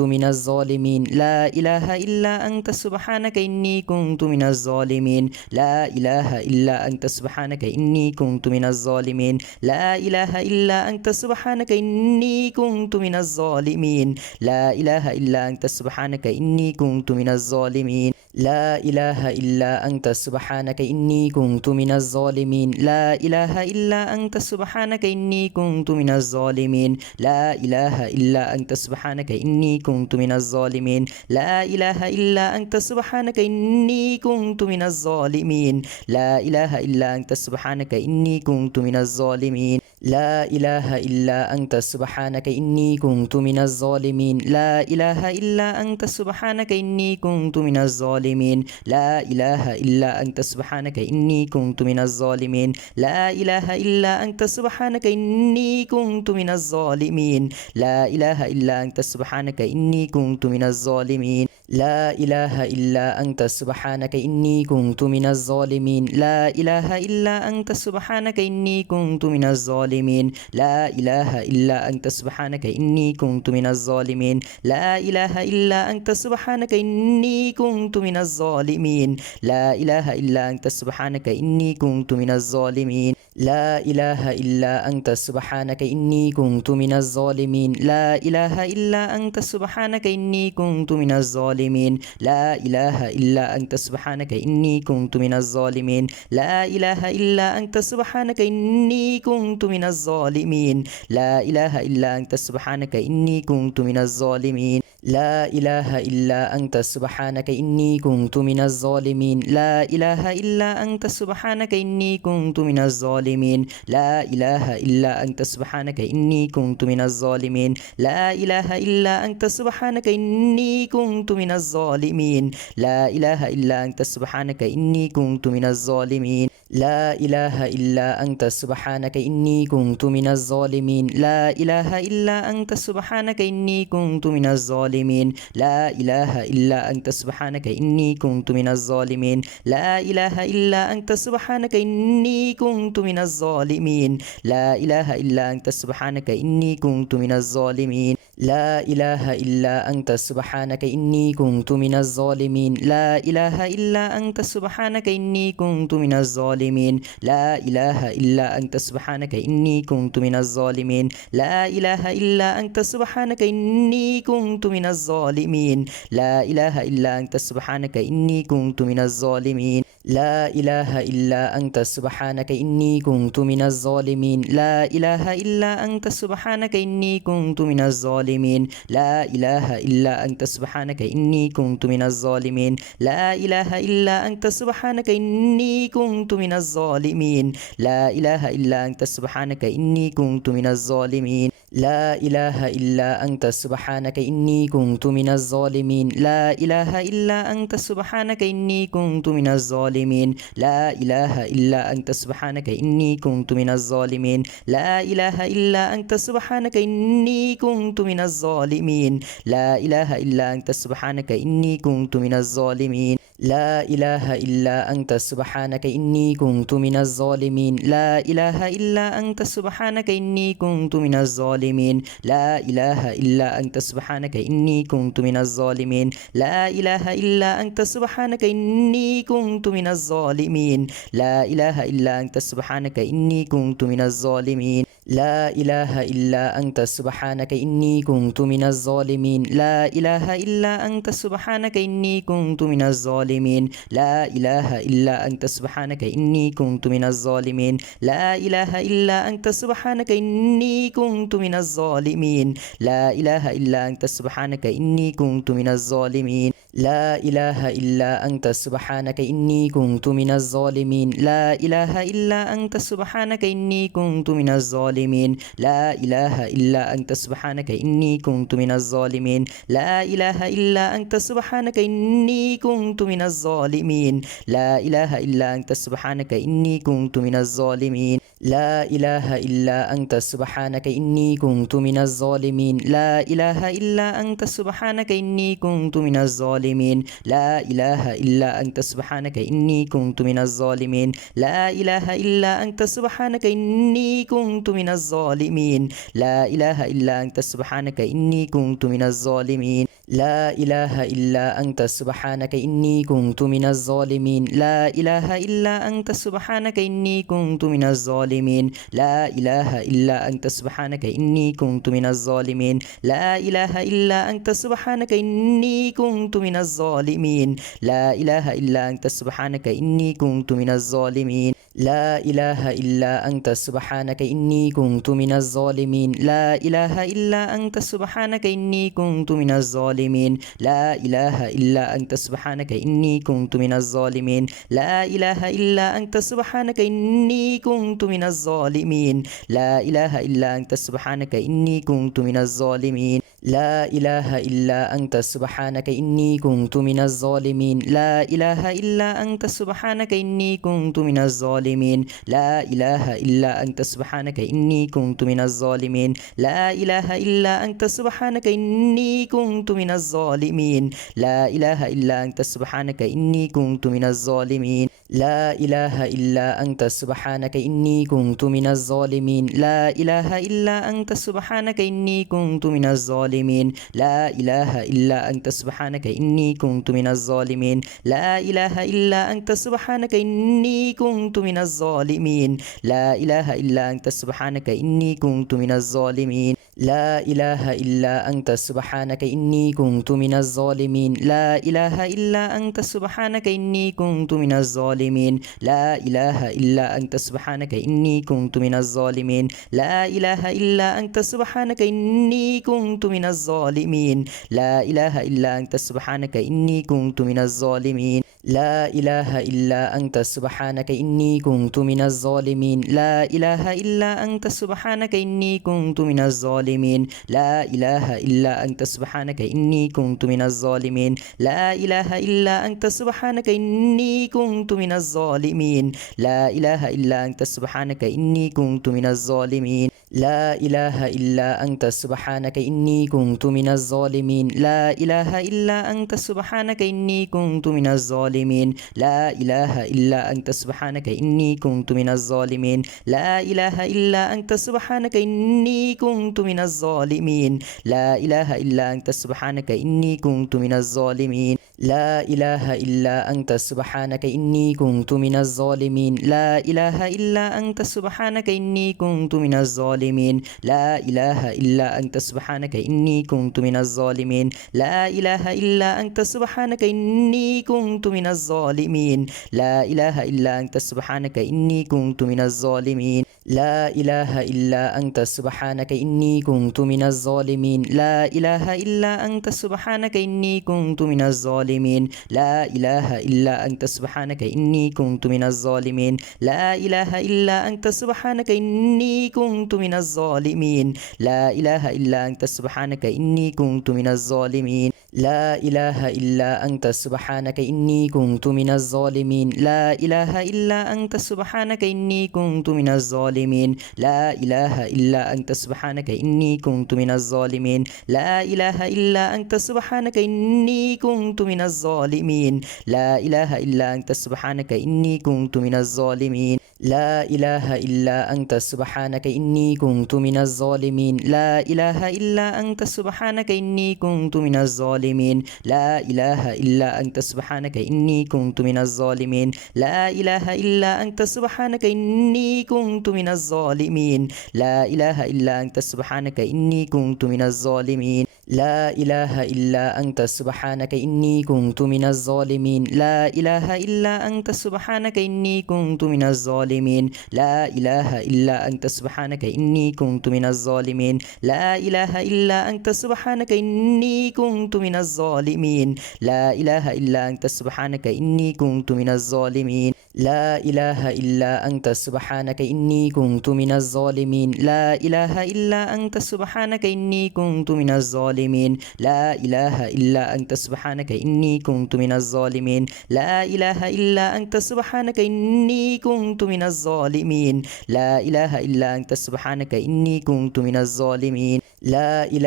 كنت من الظالمين لا إله إلا أنت سبحانك إني كنت من الظالمين لا إله إلا أنت سبحانك إني كنت من الظالمين لا إله إلا أنت سبحانك إني كنت من الظالمين لا إله إلا أنت سبحانك إني كنت من الظالمين لا إله إلا أنت سبحانك إني كنت من الظالمين لا إله إلا أنت سبحانك إني كنت من الظالمين لا إله إلا أنت سبحانك إني كنت من الظالمين لا إله إلا أنت سبحانك إني كنت من الظالمين لا إله إلا أنت سبحانك إني كنت من الظالمين لا إله إلا أنت سبحانك إني كنت من الظالمين لا إله إلا أنت سبحانك إني كنت من الظالمين لا إله إلا أنت سبحانك إني كنت من الظالمين لا إله إلا أنت سبحانك إني كنت من الظالمين لا إله إلا أنت سبحانك إني كنت من الظالمين لا إله إلا أنت سبحانك إني كنت من الظالمين لا إله إلا أنت سبحانك إني كنت من الظالمين لا إله إلا أنت سبحانك إني كنت من الظالمين لا إله إلا أنت سبحانك إني كنت من الظالمين لا إله إلا أنت سبحانك إني كنت من الظالمين لا إله إلا أنت سبحانك إني كنت من الظالمين لا إله إلا أنت سبحانك إني كنت من الظالمين لا إله إلا أنت سبحانك إني كنت من الظالمين لا إله إلا أنت سبحانك إني كنت من الظالمين لا إله إلا أنت سبحانك إني كنت من الظالمين لا إله إلا أنت سبحانك إني كنت من الظالمين لا إله إلا أنت سبحانك إني كنت من الظالمين لا إله إلا أنت سبحانك إني كنت من الظالمين لا إله إلا أنت سبحانك إني كنت من الظالمين لا إله إلا أنت سبحانك إني كنت من الظالمين لا إله إلا أنت سبحانك إني كنت من الظالمين لا إله إلا أنت سبحانك إني كنت من الظالمين لا إله إلا أنت سبحانك إني كنت من الظالمين لا إله إلا أنت سبحانك إني كنت من الظالمين لا إله إلا أنت سبحانك إني كنت من الظالمين لا إله إلا أنت سبحانك إني كنت من الظالمين لا إله إلا أنت سبحانك إني كنت من الظالمين لا إله إلا أنت سبحانك إني كنت من الظالمين لا إله إلا أنت سبحانك إني كنت من الظالمين لا إله إلا أنت سبحانك إني كنت من الظالمين لا إله إلا أنت سبحانك إني كنت من الظالمين لا إله إلا أنت سبحانك إني كنت من الظالمين لا إله إلا أنت سبحانك إني كنت من الظالمين لا إله إلا أنت سبحانك إني كنت من الظالمين لا إله إلا أنت سبحانك إني كنت من الظالمين لا إله إلا أنت سبحانك إني كنت من الظالمين لا إله إلا أنت سبحانك إني كنت من الظالمين لا إله إلا أنت سبحانك إني كنت من الظالمين لا إله إلا أنت سبحانك إني كنت من الظالمين لا إله إلا أنت سبحانك إني كنت من الظالمين لا إله إلا أنت سبحانك إني كنت من الظالمين لا إله إلا أنت سبحانك إني كنت من الظالمين لا إله إلا أنت سبحانك إني كنت من الظالمين لا إله إلا أنت سبحانك إني كنت من الظالمين لا إله إلا أنت سبحانك إني كنت من الظالمين لا إله إلا أنت سبحانك إني كنت من الظالمين لا إله إلا أنت سبحانك إني كنت من الظالمين لا إله إلا أنت سبحانك إني كنت من الظالمين لا إله إلا أنت سبحانك إني كنت من الظالمين لا إله إلا أنت سبحانك إني كنت من الظالمين لا إله إلا أنت سبحانك إني كنت من الظالمين لا إله إلا أنت سبحانك إني كنت من الظالمين لا إله إلا أنت سبحانك إني كنت من الظالمين لا إله إلا أنت سبحانك إني كنت من الظالمين لا إله إلا أنت سبحانك إني كنت من الظالمين لا إله إلا أنت سبحانك إني كنت من الظالمين لا إله إلا أنت سبحانك إني كنت من الظالمين لا إله إلا أنت سبحانك إني كنت من الظالمين لا إله إلا أنت سبحانك إني كنت من الظالمين لا إله إلا أنت سبحانك إني كنت من الظالمين لا إله إلا أنت سبحانك إني كنت من الظالمين لا إله إلا أنت سبحانك إني كنت من الظالمين لا إله إلا أنت سبحانك إني كنت من الظالمين لا إله إلا أنت سبحانك إني كنت من الظالمين لا إله إلا أنت سبحانك إني كنت من الظالمين لا إله إلا أنت سبحانك إني كنت من الظالمين لا إله إلا أنت سبحانك إني كنت من الظالمين لا إله إلا أنت سبحانك إني كنت من الظالمين لا إله إلا أنت سبحانك إني كنت من الظالمين لا إله إلا أنت سبحانك إني كنت من الظالمين لا إله إلا أنت سبحانك إني كنت من الظالمين لا إله إلا أنت سبحانك إني كنت من الظالمين لا إله إلا أنت سبحانك إني كنت من الظالمين لا إله إلا أنت سبحانك إني كنت من الظالمين لا إله إلا أنت سبحانك إني كنت من الظالمين لا إله إلا أنت سبحانك إني كنت من الظالمين لا إله إلا أنت سبحانك إني كنت من الظالمين لا إله إلا أنت سبحانك إني كنت من الظالمين لا إله إلا أنت سبحانك إني كنت من الظالمين لا إله إلا أنت سبحانك إني كنت من الظالمين لا إله إلا أنت سبحانك إني كنت من الظالمين لا إله إلا أنت سبحانك إني كنت من الظالمين لا إله إلا أنت سبحانك إني كنت من الظالمين لا إله إلا أنت سبحانك إني كنت من الظالمين لا إله إلا أنت سبحانك إني كنت من الظالمين لا إله إلا أنت سبحانك إني كنت من الظالمين لا إله إلا أنت سبحانك إني كنت من الظالمين لا إله إلا أنت سبحانك إني كنت من الظالمين لا إله إلا أنت سبحانك إني كنت من الظالمين لا إله إلا أنت سبحانك إني كنت من الظالمين لا إله إلا أنت سبحانك إني كنت من الظالمين لا إله إلا أنت سبحانك إني كنت من الظالمين لا إله إلا أنت سبحانك إني كنت من الظالمين لا إله إلا أنت سبحانك إني كنت من الظالمين لا إله إلا أنت سبحانك إني كنت من الظالمين لا إله إلا أنت سبحانك إني كنت من الظالمين لا إله إلا أنت سبحانك إني كنت من الظالمين لا إله إلا أنت سبحانك إني كنت من الظالمين لا إله إلا أنت سبحانك إني كنت من الظالمين لا إله إلا أنت سبحانك إني كنت من الظالمين لا إله إلا أنت سبحانك إني كنت من الظالمين لا إله إلا أنت سبحانك إني كنت من الظالمين لا إله إلا أنت سبحانك إني كنت من الظالمين لا إله إلا أنت سبحانك إني كنت من الظالمين لا إله إلا أنت سبحانك إني كنت من الظالمين لا إله إلا أنت سبحانك إني كنت من الظالمين لا إله إلا أنت سبحانك إني كنت من الظالمين لا إله إلا أنت سبحانك إني كنت من الظالمين لا إله إلا أنت سبحانك إني كنت من الظالمين لا إله إلا أنت سبحانك إني كنت من الظالمين لا إله إلا أنت سبحانك إني كنت من الظالمين لا إله إلا أنت سبحانك إني كنت من الظالمين لا إله إلا أنت سبحانك إني كنت من الظالمين لا إله إلا أنت سبحانك إني كنت من الظالمين لا إله إلا أنت سبحانك إني كنت من الظالمين لا إله إلا أنت سبحانك إني كنت من الظالمين لا إله إلا أنت سبحانك إني كنت من الظالمين لا إله إلا أنت سبحانك إني كنت من الظالمين لا إله إلا أنت سبحانك إني كنت من الظالمين لا إله إلا أنت سبحانك إني كنت من الظالمين لا إله إلا أنت سبحانك إني كنت من الظالمين لا إله إلا أنت سبحانك إني كنت من الظالمين لا إله إلا أنت سبحانك إني كنت من الظالمين لا إله إلا أنت سبحانك إني كنت من الظالمين لا إله إلا أنت سبحانك إني كنت من الظالمين لا إله إلا أنت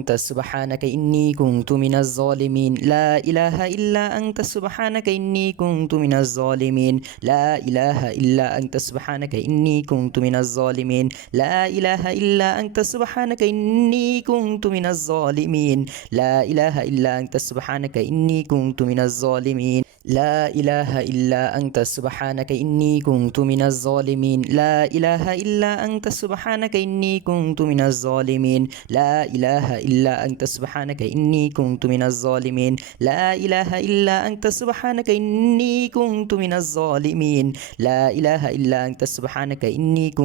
سبحانك إني كنت من الظالمين لا إله إلا أنت سبحانك إني كنت من الظالمين لا إله إلا أنت سبحانك إني كنت من الظالمين لا إله إلا أنت سبحانك إني كنت من الظالمين لا إله إلا أنت سبحانك إني كنت من الظالمين لا إله إلا أنت سبحانك إني كنت من الظالمين لا إله إلا أنت سبحانك إني كنت من الظالمين لا إله إلا أنت سبحانك إني كنت من الظالمين لا إله إلا أنت سبحانك إني كنت من الظالمين لا إله إلا أنت سبحانك إني كنت من الظالمين لا إله إلا أنت سبحانك إني كنت من الظالمين لا إله إلا أنت سبحانك إني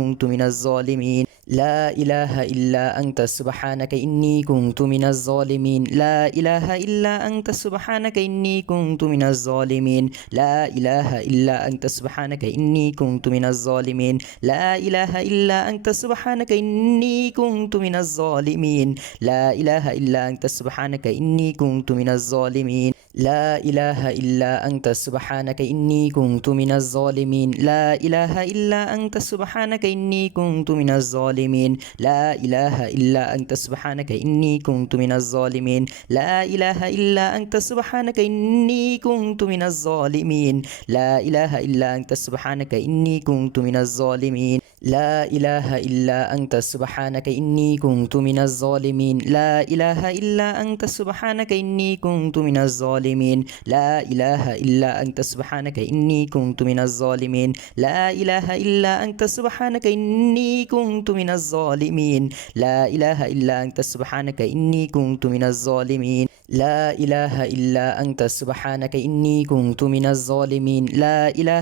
كنت من الظالمين لا إله إلا أنت سبحانك إني كنت من الظالمين لا إله إلا أنت سبحانك إني كنت من الظالمين لا إله إلا أنت سبحانك إني كنت من الظالمين لا إله إلا أنت سبحانك إني كنت من الظالمين لا إله إلا أنت سبحانك إني كنت من الظالمين لا إله إلا أنت سبحانك إني كنت من الظالمين لا إله إلا أنت سبحانك إني كنت من الظالمين لا إله إلا أنت سبحانك إني كنت من الظالمين لا إله إلا أنت سبحانك إني كنت من الظالمين لا إله إلا أنت سبحانك إني كنت من الظالمين لا إله إلا أنت سبحانك إني كنت من الظالمين لا إله إلا أنت سبحانك إني كنت من الظالمين لا إله إلا أنت سبحانك إني كنت من الظالمين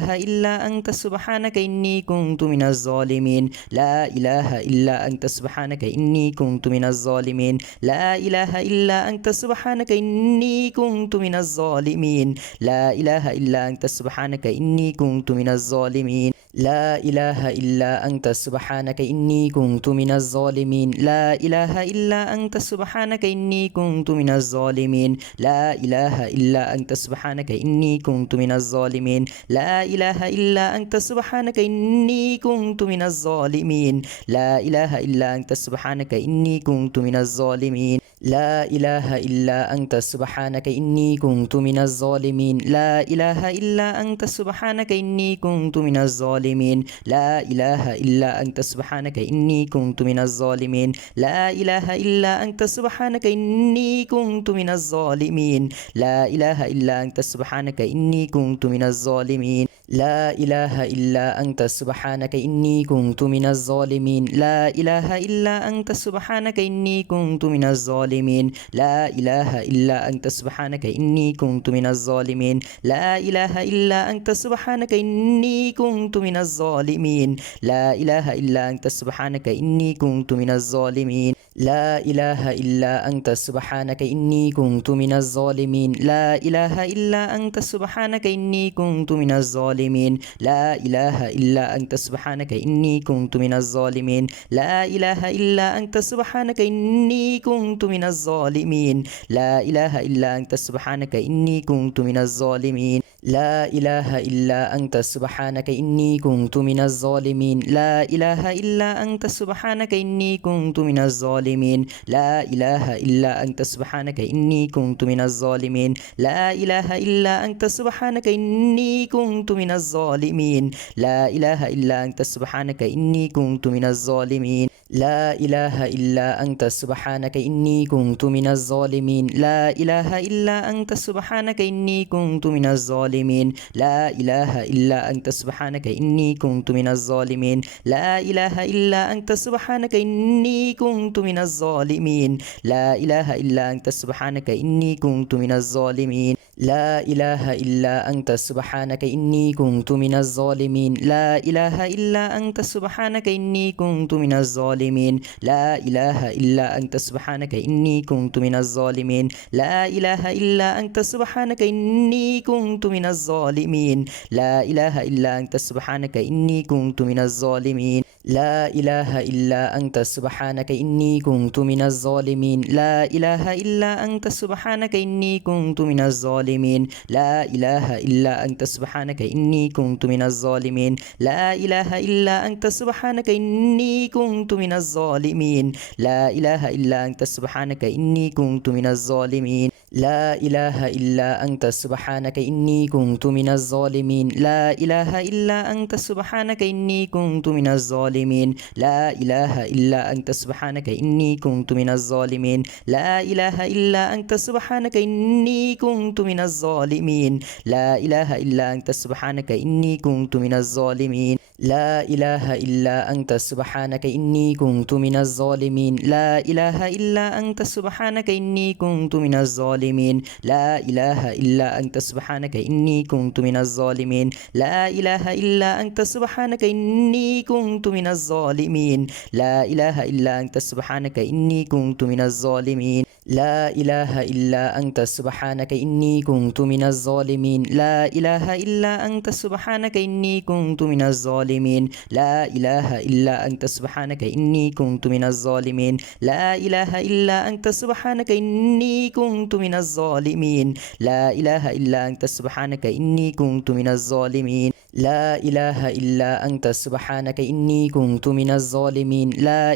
لا إله إلا أنت سبحانك إني كنت من الظالمين لا إله إلا أنت سبحانك إني كنت من الظالمين لا إله إلا أنت سبحانك إني كنت من الظالمين لا إله إلا أنت سبحانك إني كنت من الظالمين لا إله إلا أنت سبحانك إني كنت من الظالمين لا إله إلا أنت سبحانك إني كنت من الظالمين لا إله إلا أنت سبحانك إني كنت من الظالمين لا إله إلا أنت سبحانك إني كنت من الظالمين لا إله إلا أنت سبحانك إني كنت من الظالمين لا إله إلا أنت سبحانك إني كنت من الظالمين لا إله إلا أنت سبحانك إني كنت من الظالمين الظالمين لا إله إلا أنت سبحانك إني كنت من الظالمين لا إله إلا أنت سبحانك إني كنت من الظالمين لا إله إلا أنت سبحانك إني كنت من الظالمين لا إله إلا أنت سبحانك إني كنت من الظالمين لا إله إلا أنت سبحانك إني كنت من الظالمين لا إله إلا أنت سبحانك إني كنت من الظالمين لا إله إلا أنت سبحانك إني كنت من الظالمين لا إله إلا أنت سبحانك إني كنت من الظالمين لا إله إلا أنت سبحانك إني كنت من الظالمين لا إله إلا أنت سبحانك إني كنت من الظالمين لا إله إلا أنت سبحانك إني كنت من الظالمين لا إله إلا أنت سبحانك إني كنت من الظالمين لا إله إلا أنت سبحانك إني كنت من الظالمين لا إله إلا أنت سبحانك إني كنت من الظالمين لا إله إلا أنت سبحانك إني كنت من الظالمين لا إله إلا أنت سبحانك إني كنت من الظالمين لا إله إلا أنت سبحانك إني كنت من الظالمين لا إله إلا أنت سبحانك إني كنت من الظالمين لا إله إلا أنت سبحانك إني كنت من الظالمين لا إله إلا أنت سبحانك إني كنت من الظالمين لا إله إلا أنت سبحانك إني كنت من الظالمين لا إله إلا أنت سبحانك إني كنت من الظالمين لا إله إلا أنت سبحانك إني كنت من الظالمين لا إله إلا أنت سبحانك إني كنت من الظالمين لا إله إلا أنت سبحانك إني كنت من الظالمين لا إله إلا أنت سبحانك إني كنت من الظالمين لا إله إلا أنت سبحانك إني كنت من الظالمين لا إله إلا أنت سبحانك إني كنت من الظالمين لا إله إلا أنت سبحانك إني كنت من الظالمين لا إله إلا أنت سبحانك إني كنت من الظالمين لا إله إلا أنت سبحانك إني كنت من الظالمين لا إله إلا أنت سبحانك إني كنت من الظالمين لا إله إلا أنت سبحانك إني كنت من الظالمين لا إله إلا أنت سبحانك إني كنت من الظالمين لا إله إلا أنت سبحانك إني كنت من الظالمين لا إله إلا أنت سبحانك إني كنت من الظالمين لا إله إلا أنت سبحانك إني كنت من الظالمين لا إله إلا أنت سبحانك إني كنت من الظالمين لا إله إلا أنت سبحانك إني كنت من الظالمين لا إله إلا أنت سبحانك إني كنت من الظالمين لا إله إلا أنت سبحانك إني كنت من الظالمين لا إله إلا أنت سبحانك إني كنت من الظالمين لا إله إلا أنت سبحانك إني كنت من الظالمين لا إله إلا أنت سبحانك إني كنت من الظالمين لا إله إلا أنت سبحانك إني كنت من الظالمين لا إله إلا أنت سبحانك إني كنت من الظالمين لا إله إلا أنت سبحانك إني كنت من الظالمين لا إله إلا أنت سبحانك إني كنت من الظالمين لا إله إلا أنت سبحانك إني كنت من الظالمين لا إله إلا أنت سبحانك إني كنت من الظالمين لا إله إلا أنت سبحانك إني كنت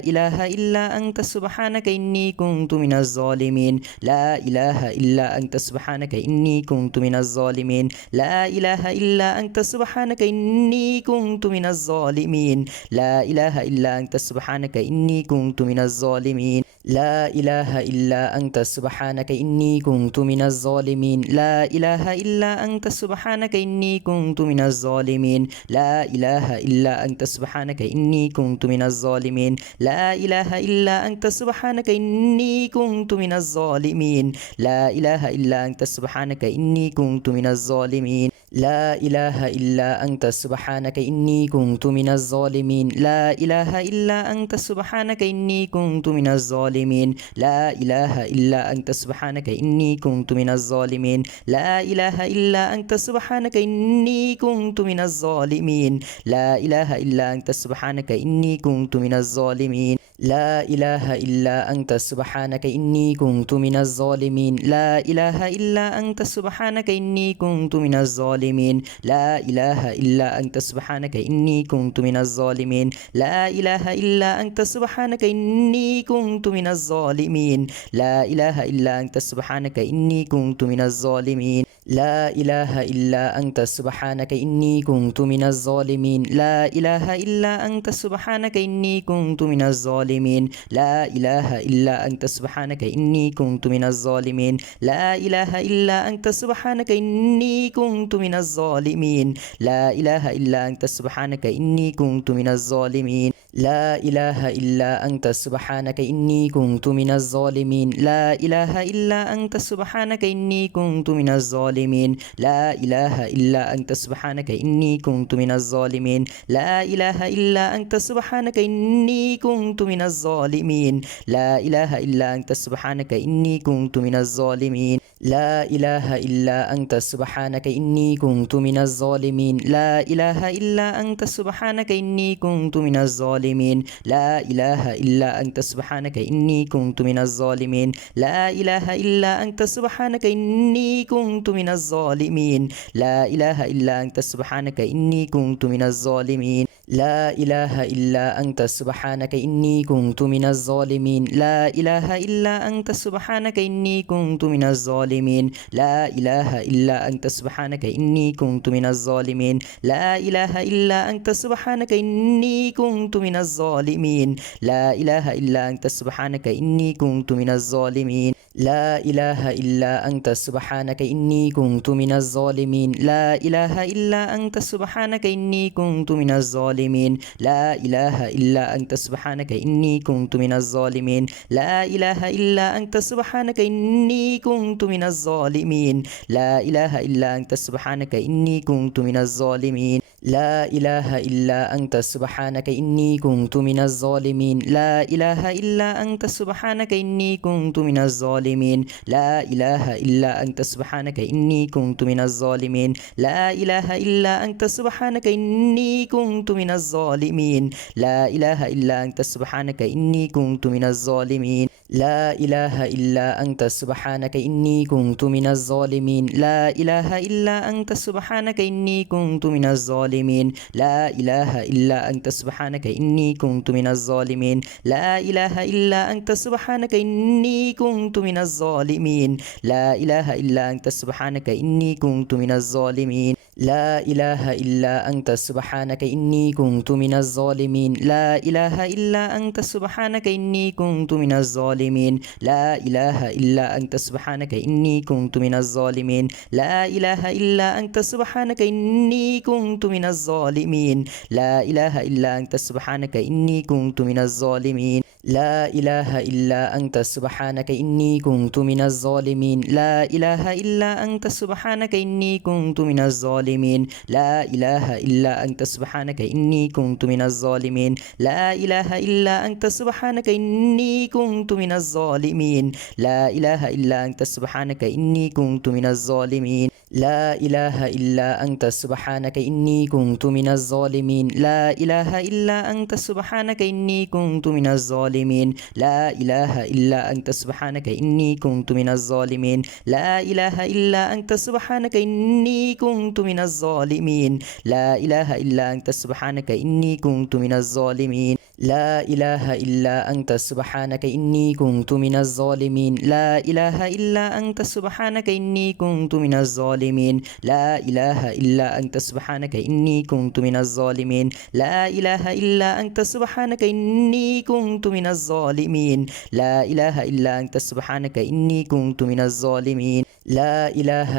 من الظالمين لا إله إلا أنت سبحانك إني كنت من الظالمين لا إله إلا أنت سبحانك إني كنت من الظالمين لا إله إلا أنت سبحانك إني كنت من الظالمين لا إله إلا أنت سبحانك إني كنت من الظالمين لا إله إلا أنت سبحانك إني كنت من الظالمين لا إله إلا أنت سبحانك إني كنت من الظالمين لا إله إلا أنت سبحانك إني كنت من الظالمين لا إله إلا أنت سبحانك إني كنت من الظالمين لا إله إلا أنت سبحانك إني كنت من الظالمين لا إله إلا أنت سبحانك إني كنت من الظالمين لا إله إلا أنت سبحانك إني كنت من الظالمين لا إله إلا أنت سبحانك إني كنت من الظالمين لا إله إلا أنت سبحانك إني كنت من الظالمين لا إله إلا أنت سبحانك إني كنت من الظالمين لا إله إلا أنت سبحانك إني كنت من الظالمين لا إله إلا أنت سبحانك إني كنت من الظالمين لا إله إلا أنت سبحانك إني كنت من الظالمين لا إله إلا أنت سبحانك إني كنت من الظالمين لا إله إلا أنت سبحانك إني كنت من الظالمين لا إله إلا أنت سبحانك إني كنت من الظالمين لا إله إلا أنت سبحانك إني كنت من الظالمين لا إله إلا أنت سبحانك إني كنت من الظالمين لا إله إلا أنت سبحانك إني كنت من الظالمين لا إله إلا أنت سبحانك إني كنت من الظالمين لا إله إلا أنت سبحانك إني كنت من الظالمين لا إله إلا أنت سبحانك إني كنت من الظالمين لا إله إلا أنت سبحانك إني كنت من الظالمين لا إله إلا أنت سبحانك إني كنت من الظالمين لا إله إلا أنت سبحانك إني كنت من الظالمين لا إله إلا أنت سبحانك إني كنت من الظالمين لا إله إلا أنت سبحانك إني كنت من الظالمين لا إله إلا أنت سبحانك إني كنت من الظالمين لا إله إلا أنت سبحانك إني كنت من الظالمين لا إله إلا أنت سبحانك إني كنت من الظالمين لا إله إلا أنت سبحانك إني كنت من الظالمين لا إله إلا أنت سبحانك إني كنت من الظالمين لا إله إلا أنت سبحانك إني كنت من الظالمين لا إله إلا أنت سبحانك إني كنت من الظالمين لا إله إلا أنت سبحانك إني كنت من الظالمين لا إله إلا أنت سبحانك إني كنت من الظالمين لا إله إلا أنت سبحانك إني كنت من الظالمين لا إله إلا أنت سبحانك إني كنت من الظالمين لا إله إلا أنت سبحانك إني كنت من الظالمين لا إله إلا أنت سبحانك إني كنت من الظالمين لا إله إلا أنت سبحانك إني كنت من الظالمين لا إله إلا أنت سبحانك إني كنت من الظالمين لا إله إلا أنت سبحانك إني كنت من الظالمين لا إله إلا أنت سبحانك إني كنت من الظالمين لا إله إلا أنت سبحانك إني كنت من الظالمين لا إله إلا أنت سبحانك إني كنت من الظالمين لا إله إلا أنت سبحانك إني كنت من الظالمين لا إله إلا أنت سبحانك إني كنت من الظالمين لا إله إلا أنت سبحانك إني كنت من الظالمين لا إله إلا أنت سبحانك إني كنت من الظالمين لا إله إلا أنت سبحانك إني كنت من الظالمين لا إله إلا أنت سبحانك إني كنت من الظالمين لا إله إلا أنت سبحانك إني كنت من الظالمين لا إله إلا أنت سبحانك إني كنت من الظالمين لا إله إلا أنت سبحانك إني كنت من الظالمين لا إله إلا أنت سبحانك إني كنت من الظالمين لا إله إلا أنت سبحانك إني كنت من الظالمين لا إله إلا أنت سبحانك إني كنت من الظالمين لا إله إلا أنت سبحانك إني كنت من الظالمين لا إله إلا أنت سبحانك إني كنت من الظالمين لا إله إلا أنت سبحانك إني كنت من الظالمين لا إله إلا أنت سبحانك إني كنت من الظالمين لا إله إلا أنت سبحانك إني كنت من الظالمين لا إله إلا أنت سبحانك إني كنت من الظالمين لا إله إلا أنت سبحانك إني كنت من الظالمين لا إله إلا أنت سبحانك إني كنت من الظالمين لا إله إلا أنت سبحانك إني كنت من الظالمين لا إله إلا أنت سبحانك إني كنت من الظالمين لا إله إلا أنت سبحانك إني كنت من الظالمين لا إله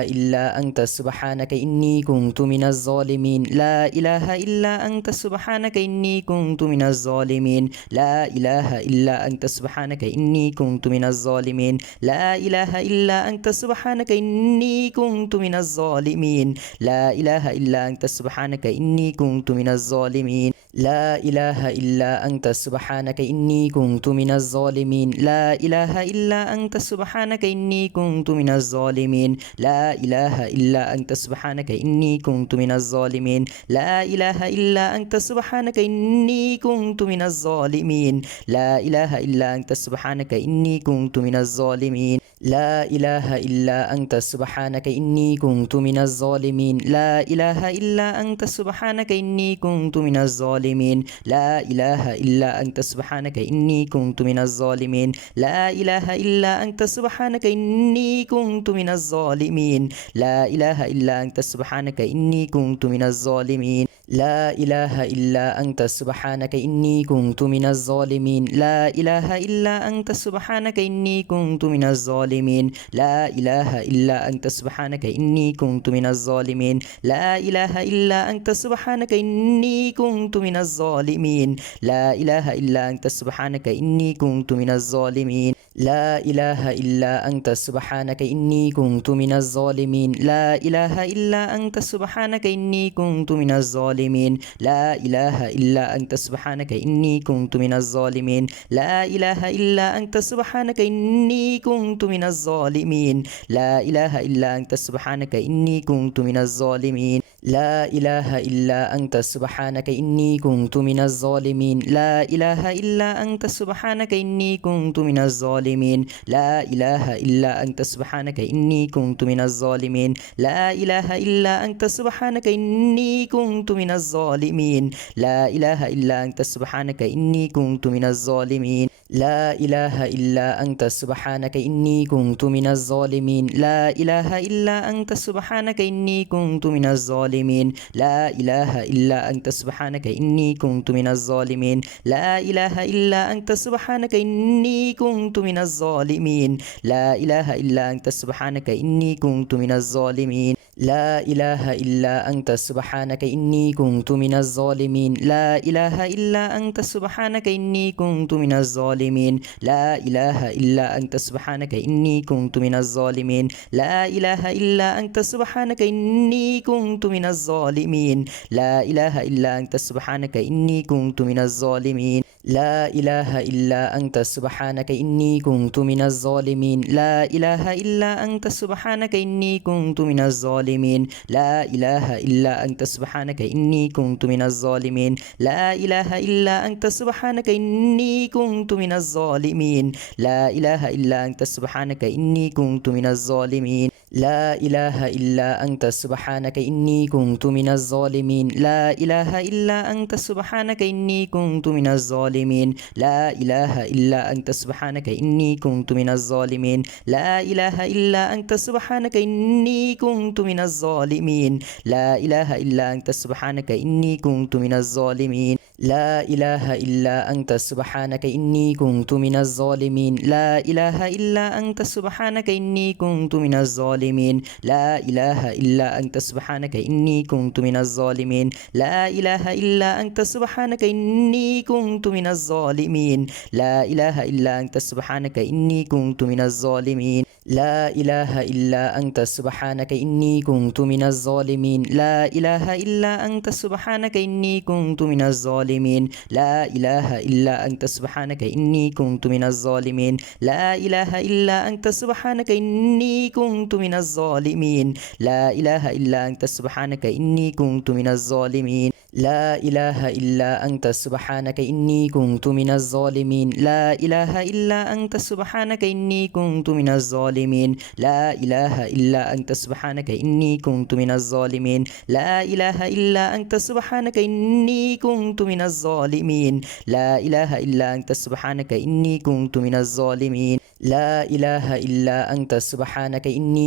إلا أنت سبحانك إني كنت من الظالمين لا إله إلا أنت سبحانك إني كنت من الظالمين لا إله إلا أنت سبحانك إني كنت من الظالمين لا إله إلا أنت سبحانك إني كنت من الظالمين لا إله إلا أنت سبحانك إني كنت من الظالمين لا إله إلا أنت سبحانك إني كنت من الظالمين لا إله إلا أنت سبحانك إني كنت من الظالمين لا إله إلا أنت سبحانك إني كنت من الظالمين لا إله إلا أنت سبحانك إني كنت من الظالمين لا إله إلا أنت سبحانك إني كنت من الظالمين لا إله إلا أنت سبحانك إني كنت من الظالمين لا إله إلا أنت سبحانك إني كنت من الظالمين لا إله إلا أنت سبحانك إني كنت من الظالمين لا إله إلا أنت سبحانك إني كنت من الظالمين لا إله إلا أنت سبحانك إني كنت من الظالمين لا إله إلا أنت سبحانك إني كنت من الظالمين لا إله إلا أنت سبحانك إني كنت من الظالمين لا إله إلا أنت سبحانك إني كنت من الظالمين لا إله إلا أنت سبحانك إني كنت من الظالمين لا إله إلا أنت سبحانك إني كنت من الظالمين لا إله إلا أنت سبحانك إني كنت من الظالمين لا إله إلا أنت سبحانك إني كنت من الظالمين لا إله إلا أنت سبحانك إني كنت من الظالمين لا إله إلا أنت سبحانك إني كنت من الظالمين لا إله إلا أنت سبحانك إني كنت من الظالمين لا إله إلا أنت سبحانك إني كنت من الظالمين لا إله إلا أنت سبحانك إني كنت من الظالمين لا إله إلا أنت سبحانك إني كنت من الظالمين لا إله إلا أنت سبحانك إني كنت من الظالمين لا إله إلا أنت سبحانك إني كنت من الظالمين لا إله إلا أنت سبحانك إني كنت من الظالمين لا إله إلا أنت سبحانك إني كنت من الظالمين لا إله إلا أنت سبحانك إني كنت من الظالمين لا إله إلا أنت سبحانك إني كنت من الظالمين لا إله إلا أنت سبحانك إني كنت من الظالمين لا إله إلا أنت سبحانك إني كنت من الظالمين لا إله إلا أنت سبحانك إني كنت من الظالمين لا إله إلا أنت سبحانك إني كنت من الظالمين لا إله إلا أنت سبحانك إني كنت من الظالمين لا إله إلا أنت سبحانك إني كنت من الظالمين لا إله إلا أنت سبحانك إني كنت من الظالمين لا إله إلا أنت سبحانك إني كنت من الظالمين لا إله إلا أنت سبحانك إني كنت من الظالمين لا إله إلا أنت سبحانك إني كنت من الظالمين لا إله إلا أنت سبحانك إني كنت من الظالمين لا إله إلا أنت سبحانك إني كنت من الظالمين لا إله إلا أنت سبحانك إني كنت من الظالمين لا إله إلا أنت سبحانك إني كنت من الظالمين لا إله إلا أنت سبحانك إني كنت من الظالمين لا إله إلا أنت سبحانك إني كنت من الظالمين لا إله إلا أنت سبحانك إني كنت من الظالمين لا إله إلا أنت سبحانك إني كنت من الظالمين لا إله إلا أنت سبحانك إني كنت من الظالمين لا إله إلا أنت سبحانك إني كنت من الظالمين لا إله إلا أنت سبحانك إني كنت من الظالمين لا إله إلا أنت سبحانك إني كنت من الظالمين لا إله إلا أنت سبحانك إني كنت من الظالمين لا إله إلا أنت سبحانك إني كنت من الظالمين لا إله إلا أنت سبحانك إني كنت من الظالمين لا إله إلا أنت سبحانك إني كنت من الظالمين لا إله إلا أنت سبحانك إني كنت من الظالمين لا إله إلا أنت سبحانك إني كنت من الظالمين لا إله إلا أنت سبحانك إني كنت من الظالمين لا إله إلا أنت سبحانك إني كنت من الظالمين لا إله إلا أنت سبحانك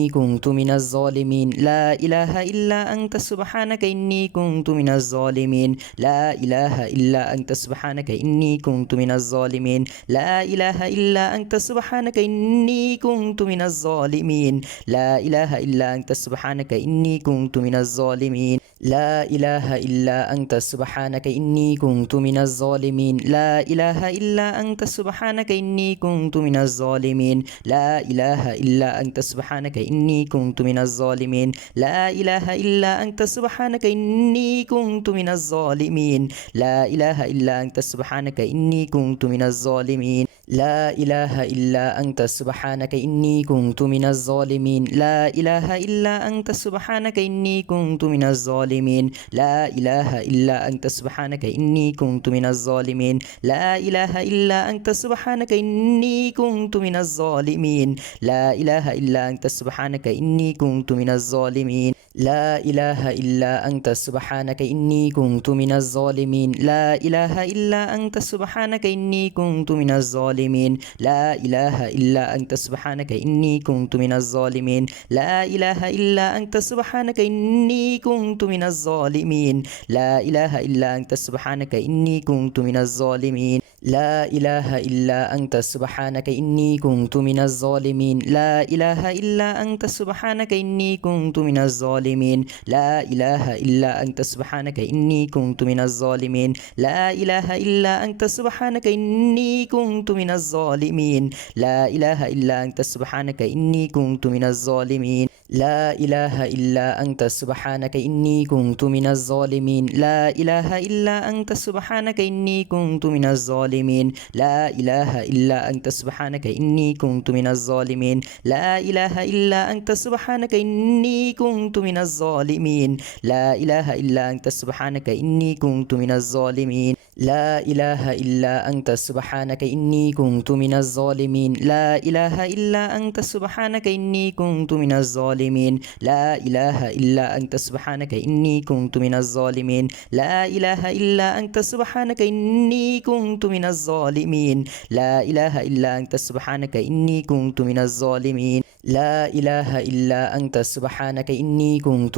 إني كنت من الظالمين لا إله إلا أنت سبحانك إني كنت من الظالمين لا إله إلا أنت سبحانك إني كنت من الظالمين لا إله إلا أنت سبحانك إني كنت من الظالمين لا إله إلا أنت سبحانك إني كنت من الظالمين لا إله إلا أنت سبحانك إني كنت من الظالمين لا إله إلا أنت سبحانك إني كنت من الظالمين لا إله إلا أنت سبحانك إني كنت من الظالمين لا إله إلا أنت سبحانك إني كنت من الظالمين لا إله إلا أنت سبحانك إني كنت من الظالمين لا إله إلا أنت سبحانك إني كنت من الظالمين لا إله إلا أنت سبحانك إني كنت من الظالمين لا إله إلا أنت سبحانك إني كنت من الظالمين لا إله إلا أنت سبحانك إني كنت من الظالمين لا إله إلا أنت سبحانك إني كنت من الظالمين لا إله إلا أنت سبحانك إني كنت من الظالمين لا إله إلا أنت سبحانك إني كنت من الظالمين لا إله إلا أنت سبحانك إني كنت من الظالمين لا إله إلا أنت سبحانك إني كنت من الظالمين لا إله إلا أنت سبحانك إني كنت من الظالمين لا إله إلا أنت سبحانك إني كنت من الظالمين لا إله إلا أنت سبحانك إني كنت من الظالمين لا إله إلا أنت سبحانك إني كنت من الظالمين لا إله إلا أنت سبحانك إني كنت من الظالمين لا إله إلا أنت سبحانك إني كنت من الظالمين لا إله إلا أنت سبحانك إني كنت من الظالمين لا إله إلا أنت سبحانك إني كنت من الظالمين لا إله إلا أنت سبحانك إني كنت من الظالمين لا إله إلا أنت سبحانك إني كنت من الظالمين لا إله إلا أنت سبحانك إني كنت من الظالمين لا إله إلا أنت سبحانك إني كنت من الظالمين لا إله إلا أنت سبحانك إني كنت من الظالمين لا إله إلا أنت سبحانك إني كنت من الظالمين لا إله إلا أنت سبحانك إني كنت من الظالمين لا إله إلا أنت سبحانك إني كنت من الظالمين لا إله إلا أنت سبحانك إني كنت من الظالمين لا إله إلا أنت سبحانك إني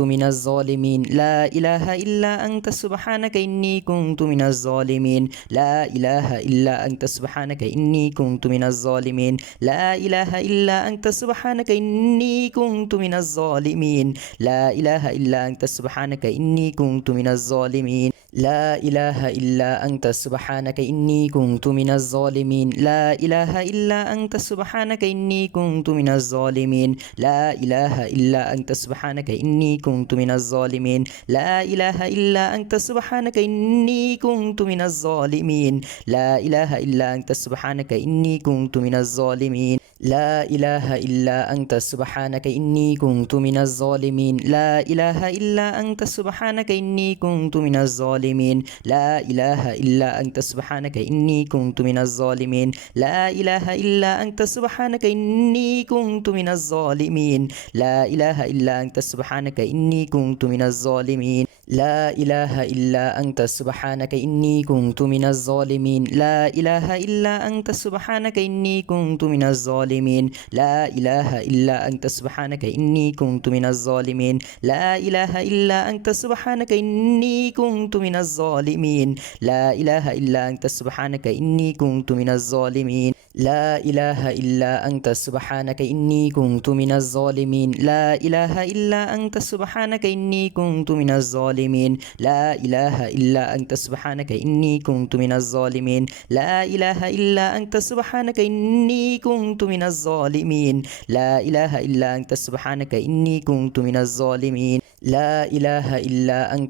كنت من الظالمين لا إله إلا أنت سبحانك إني كنت من الظالمين لا إله إلا أنت سبحانك إني كنت من الظالمين لا إله إلا أنت سبحانك إني كنت من الظالمين لا إله إلا أنت سبحانك إني كنت من الظالمين لا إله إلا أنت سبحانك إني كنت من الظالمين لا إله إلا أنت سبحانك إني كنت من الظالمين لا إله إلا أنت سبحانك إني كنت من الظالمين لا إله إلا أنت سبحانك إني كنت من الظالمين لا إله إلا أنت سبحانك إني كنت من الظالمين لا إله إلا أنت سبحانك إني كنت من الظالمين لا إله إلا أنت سبحانك إني كنت من الظالمين لا إله إلا أنت سبحانك إني كنت من الظالمين لا إله إلا أنت سبحانك إني كنت من الظالمين لا إله إلا أنت سبحانك إني كنت من الظالمين لا إله إلا أنت سبحانك إني كنت من الظالمين لا إله إلا أنت سبحانك إني كنت من الظالمين لا إله إلا أنت سبحانك إني كنت من الظالمين لا إله إلا أنت سبحانك إني كنت من الظالمين لا إله إلا أنت سبحانك إني كنت من الظالمين لا إله إلا أنت سبحانك إني كنت من الظالمين لا إله إلا أنت سبحانك إني كنت من الظالمين لا إله إلا أنت سبحانك إني كنت من الظالمين لا إله إلا أنت سبحانك إني كنت من الظالمين لا إله إلا أنت سبحانك إني كنت من الظالمين لا إله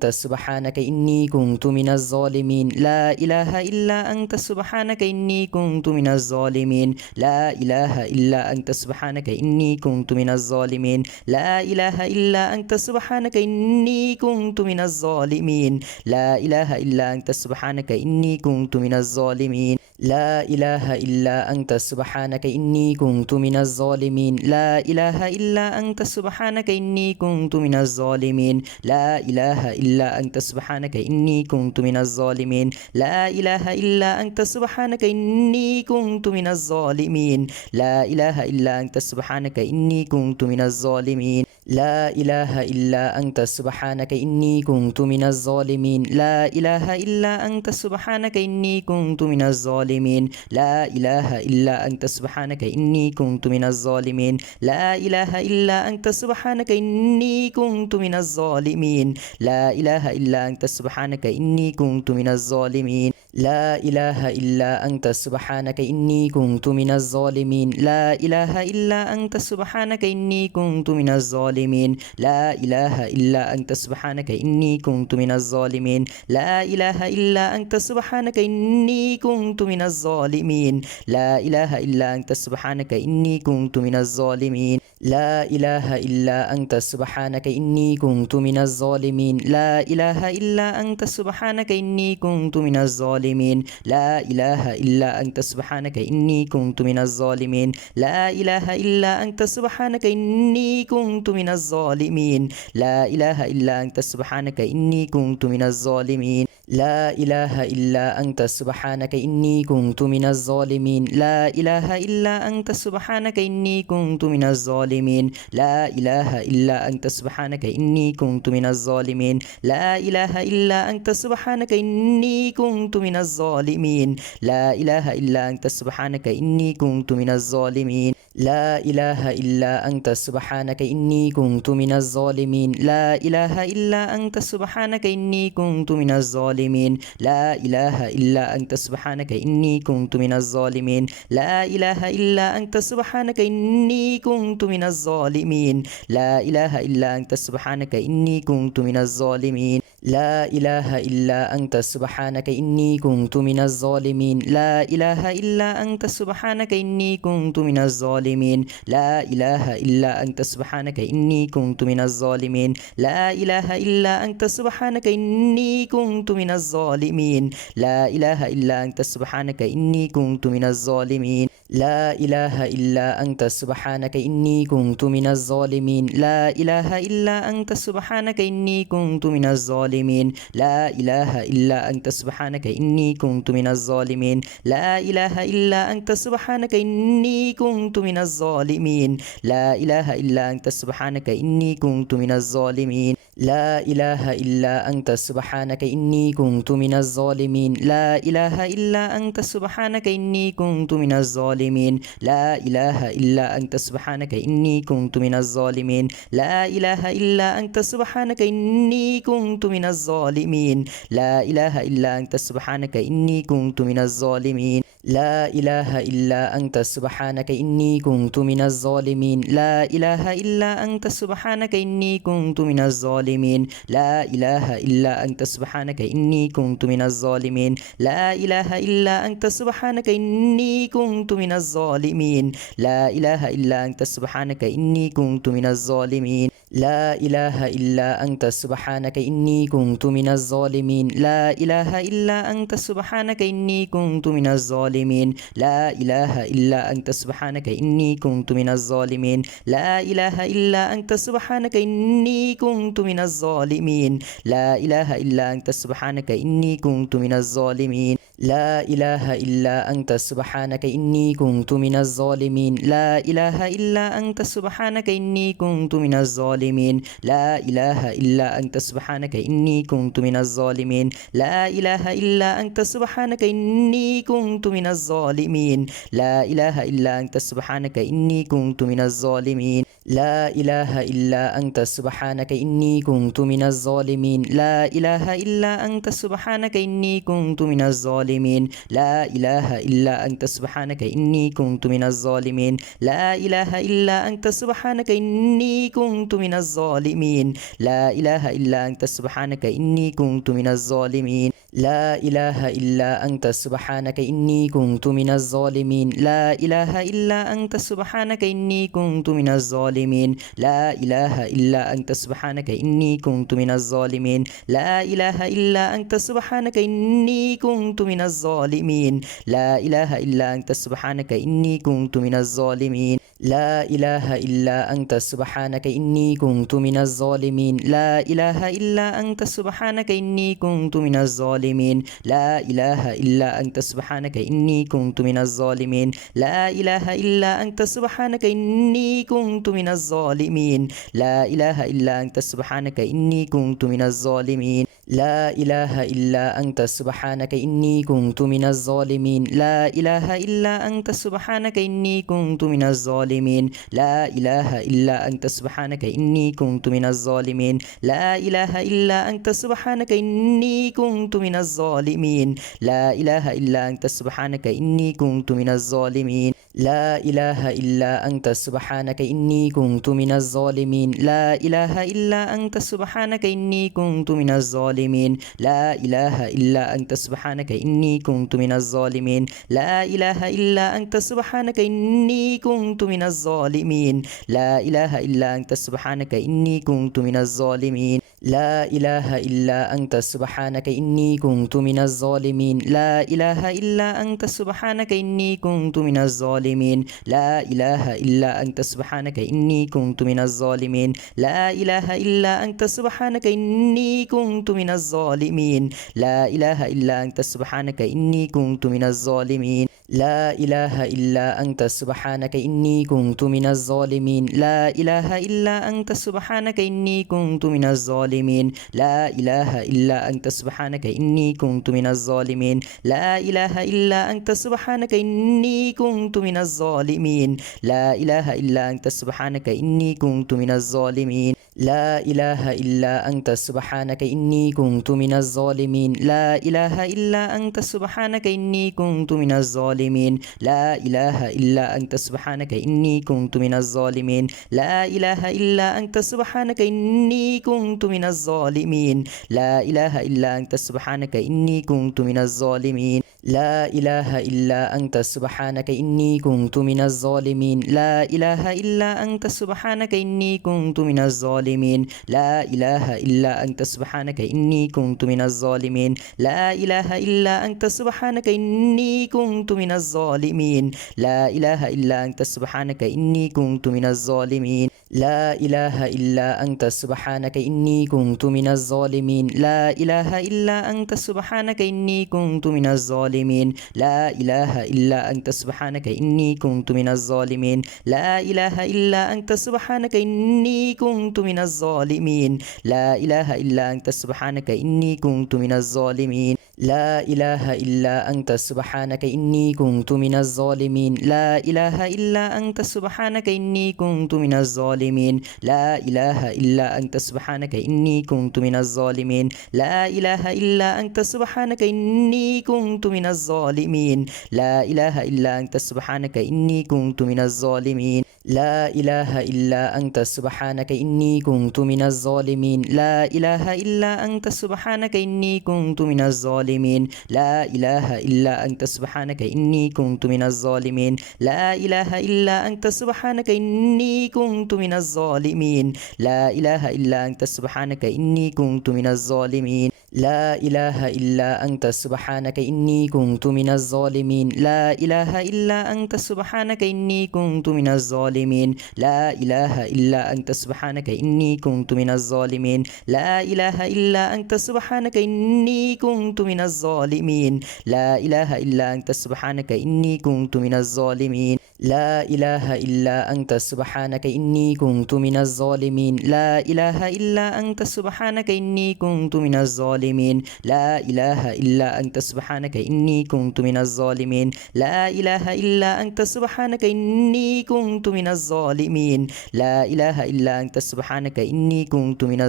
إلا أنت سبحانك إني كنت من الظالمين لا إله إلا أنت سبحانك إني كنت من الظالمين لا إله إلا أنت سبحانك إني كنت من الظالمين لا إله إلا أنت سبحانك إني كنت من الظالمين لا إله إلا أنت سبحانك إني كنت من الظالمين لا إله إلا أنت سبحانك إني كنت من الظالمين لا إله إلا أنت سبحانك إني كنت من الظالمين لا إله إلا أنت سبحانك إني كنت من الظالمين لا إله إلا أنت سبحانك إني كنت من الظالمين لا إله إلا أنت سبحانك إني كنت من الظالمين لا إله إلا أنت سبحانك إني كنت من الظالمين لا إله إلا أنت سبحانك إني كنت من الظالمين لا إله إلا أنت سبحانك إني كنت من الظالمين لا إله إلا أنت سبحانك إني كنت من الظالمين لا إله إلا أنت سبحانك إني كنت من الظالمين لا إله إلا أنت سبحانك إني كنت من الظالمين لا إله إلا أنت سبحانك إني كنت من الظالمين لا إله إلا أنت سبحانك إني كنت من الظالمين لا إله إلا أنت سبحانك إني كنت من الظالمين لا إله إلا أنت سبحانك إني كنت من الظالمين لا إله إلا أنت سبحانك إني كنت من الظالمين لا إله إلا أنت سبحانك إني كنت من الظالمين لا إله إلا أنت سبحانك إني كنت من الظالمين لا إله إلا أنت سبحانك إني كنت من الظالمين لا إله إلا أنت سبحانك إني كنت من الظالمين لا إله إلا أنت سبحانك إني كنت من الظالمين لا إله إلا أنت سبحانك إني كنت من الظالمين لا إله إلا أنت سبحانك إني كنت من الظالمين لا إله إلا أنت سبحانك إني كنت من الظالمين لا إله إلا أنت سبحانك إني كنت من الظالمين لا إله إلا أنت سبحانك إني كنت من الظالمين لا إله إلا أنت سبحانك إني كنت من الظالمين لا إله إلا أنت سبحانك إني كنت من الظالمين لا إله إلا أنت سبحانك إني كنت من الظالمين لا إله إلا أنت سبحانك إني كنت من الظالمين لا إله إلا أنت سبحانك إني كنت من الظالمين لا إله إلا أنت سبحانك إني كنت من الظالمين لا إله إلا أنت سبحانك إني كنت من الظالمين لا إله إلا أنت سبحانك إني كنت من الظالمين لا إله إلا أنت سبحانك إني كنت من الظالمين لا إله إلا أنت سبحانك إني كنت من الظالمين لا إله إلا أنت سبحانك إني كنت من الظالمين لا إله إلا أنت سبحانك إني كنت من الظالمين لا إله إلا أنت سبحانك إني كنت من الظالمين لا إله إلا أنت سبحانك إني كنت من الظالمين لا إله إلا أنت سبحانك إني كنت من الظالمين لا إله إلا أنت سبحانك إني كنت من الظالمين لا إله إلا أنت سبحانك إني كنت من الظالمين لا إله إلا أنت سبحانك إني كنت من الظالمين لا إله إلا أنت سبحانك إني كنت من الظالمين لا إله إلا أنت سبحانك إني كنت من الظالمين لا إله إلا أنت سبحانك إني كنت من الظالمين لا إله إلا أنت سبحانك إني كنت من الظالمين لا إله إلا أنت سبحانك إني كنت من الظالمين لا إله إلا أنت سبحانك إني كنت من الظالمين لا إله إلا أنت سبحانك إني كنت من الظالمين لا إله إلا أنت سبحانك إني كنت من الظالمين لا إله إلا أنت سبحانك إني كنت من الظالمين لا إله إلا أنت سبحانك إني كنت من الظالمين لا إله إلا أنت سبحانك إني كنت من الظالمين لا إله إلا أنت سبحانك إني كنت من الظالمين لا إله إلا أنت سبحانك إني كنت من الظالمين لا إله إلا أنت سبحانك إني كنت من الظالمين لا إله إلا أنت سبحانك إني كنت من الظالمين لا إله إلا أنت سبحانك إني كنت من الظالمين لا إله إلا أنت سبحانك إني كنت من الظالمين لا إله إلا أنت سبحانك إني كنت من الظالمين لا إله إلا أنت سبحانك إني كنت من الظالمين لا إله إلا أنت سبحانك إني كنت من الظالمين لا إله إلا أنت سبحانك إني كنت من الظالمين لا إله إلا أنت سبحانك إني كنت من الظالمين لا إله إلا أنت سبحانك إني كنت من الظالمين لا إله إلا أنت سبحانك إني كنت من الظالمين لا إله إلا أنت سبحانك إني كنت من الظالمين لا إله إلا أنت سبحانك إني كنت من الظالمين لا إله إلا أنت سبحانك إني كنت من الظالمين لا إله إلا أنت سبحانك إني كنت من الظالمين لا إله إلا أنت سبحانك إني كنت من الظالمين لا إله إلا أنت سبحانك إني كنت من الظالمين لا إله إلا أنت سبحانك إني كنت من الظالمين لا إله إلا أنت سبحانك إني كنت من الظالمين لا إله إلا أنت سبحانك إني كنت من الظالمين لا إله إلا أنت سبحانك إني كنت من الظالمين لا إله إلا أنت سبحانك إني كنت من الظالمين لا إله إلا أنت سبحانك إني كنت من الظالمين لا إله إلا أنت سبحانك إني كنت من الظالمين لا إله إلا أنت سبحانك إني كنت من الظالمين لا إله إلا أنت سبحانك إني كنت من الظالمين لا إله إلا أنت سبحانك إني كنت من الظالمين لا إله إلا أنت سبحانك إني كنت من الظالمين لا إله إلا أنت سبحانك إني كنت من الظالمين لا إله إلا أنت سبحانك إني كنت من الظالمين لا إله إلا أنت سبحانك إني كنت من الظالمين لا إله إلا أنت سبحانك إني كنت من الظالمين لا إله إلا أنت سبحانك إني كنت من الظالمين لا إله إلا أنت سبحانك إني كنت من الظالمين لا إله إلا أنت سبحانك إني كنت من الظالمين لا إله إلا أنت سبحانك إني كنت من الظالمين لا إله إلا أنت سبحانك إني كنت من الظالمين لا إله إلا أنت سبحانك إني كنت من الظالمين لا إله إلا أنت سبحانك إني كنت من الظالمين لا إله إلا أنت سبحانك إني كنت من الظالمين لا إله إلا أنت سبحانك إني كنت من الظالمين لا إله إلا أنت سبحانك إني كنت من الظالمين لا إله إلا أنت سبحانك إني كنت من الظالمين لا إله إلا أنت سبحانك إني كنت من الظالمين لا إله إلا أنت سبحانك إني كنت من الظالمين لا إله إلا أنت سبحانك إني كنت من الظالمين لا إله إلا أنت سبحانك إني كنت من الظالمين لا إله إلا أنت سبحانك إني كنت من الظالمين لا إله إلا أنت سبحانك إني كنت من الظالمين لا إله إلا أنت سبحانك إني كنت من الظالمين لا إله إلا أنت سبحانك إني كنت من الظالمين لا إله إلا أنت سبحانك إني كنت من الظالمين لا إله إلا أنت سبحانك إني كنت من الظالمين لا إله إلا أنت سبحانك إني كنت من الظالمين لا إله إلا أنت سبحانك إني كنت من الظالمين لا إله إلا أنت سبحانك إني كنت من الظالمين لا إله إلا أنت سبحانك إني كنت من الظالمين لا إله إلا أنت سبحانك إني كنت من الظالمين لا إله إلا أنت سبحانك إني كنت من الظالمين لا إله إلا أنت سبحانك إني كنت من الظالمين لا إله إلا أنت سبحانك إني كنت من الظالمين لا إله إلا أنت سبحانك إني كنت من الظالمين لا إله إلا أنت سبحانك إني كنت من الظالمين لا إله إلا أنت سبحانك إني كنت من الظالمين لا إله إلا أنت سبحانك إني كنت من الظالمين لا إله إلا أنت سبحانك إني كنت من الظالمين لا إله إلا أنت سبحانك إني كنت من الظالمين لا إله إلا أنت سبحانك إني كنت من الظالمين لا إله إلا أنت سبحانك إني كنت من الظالمين لا إله إلا أنت سبحانك إني كنت من الظالمين لا إله إلا أنت سبحانك إني كنت من الظالمين لا إله إلا أنت سبحانك إني كنت من الظالمين لا إله إلا أنت سبحانك إني كنت من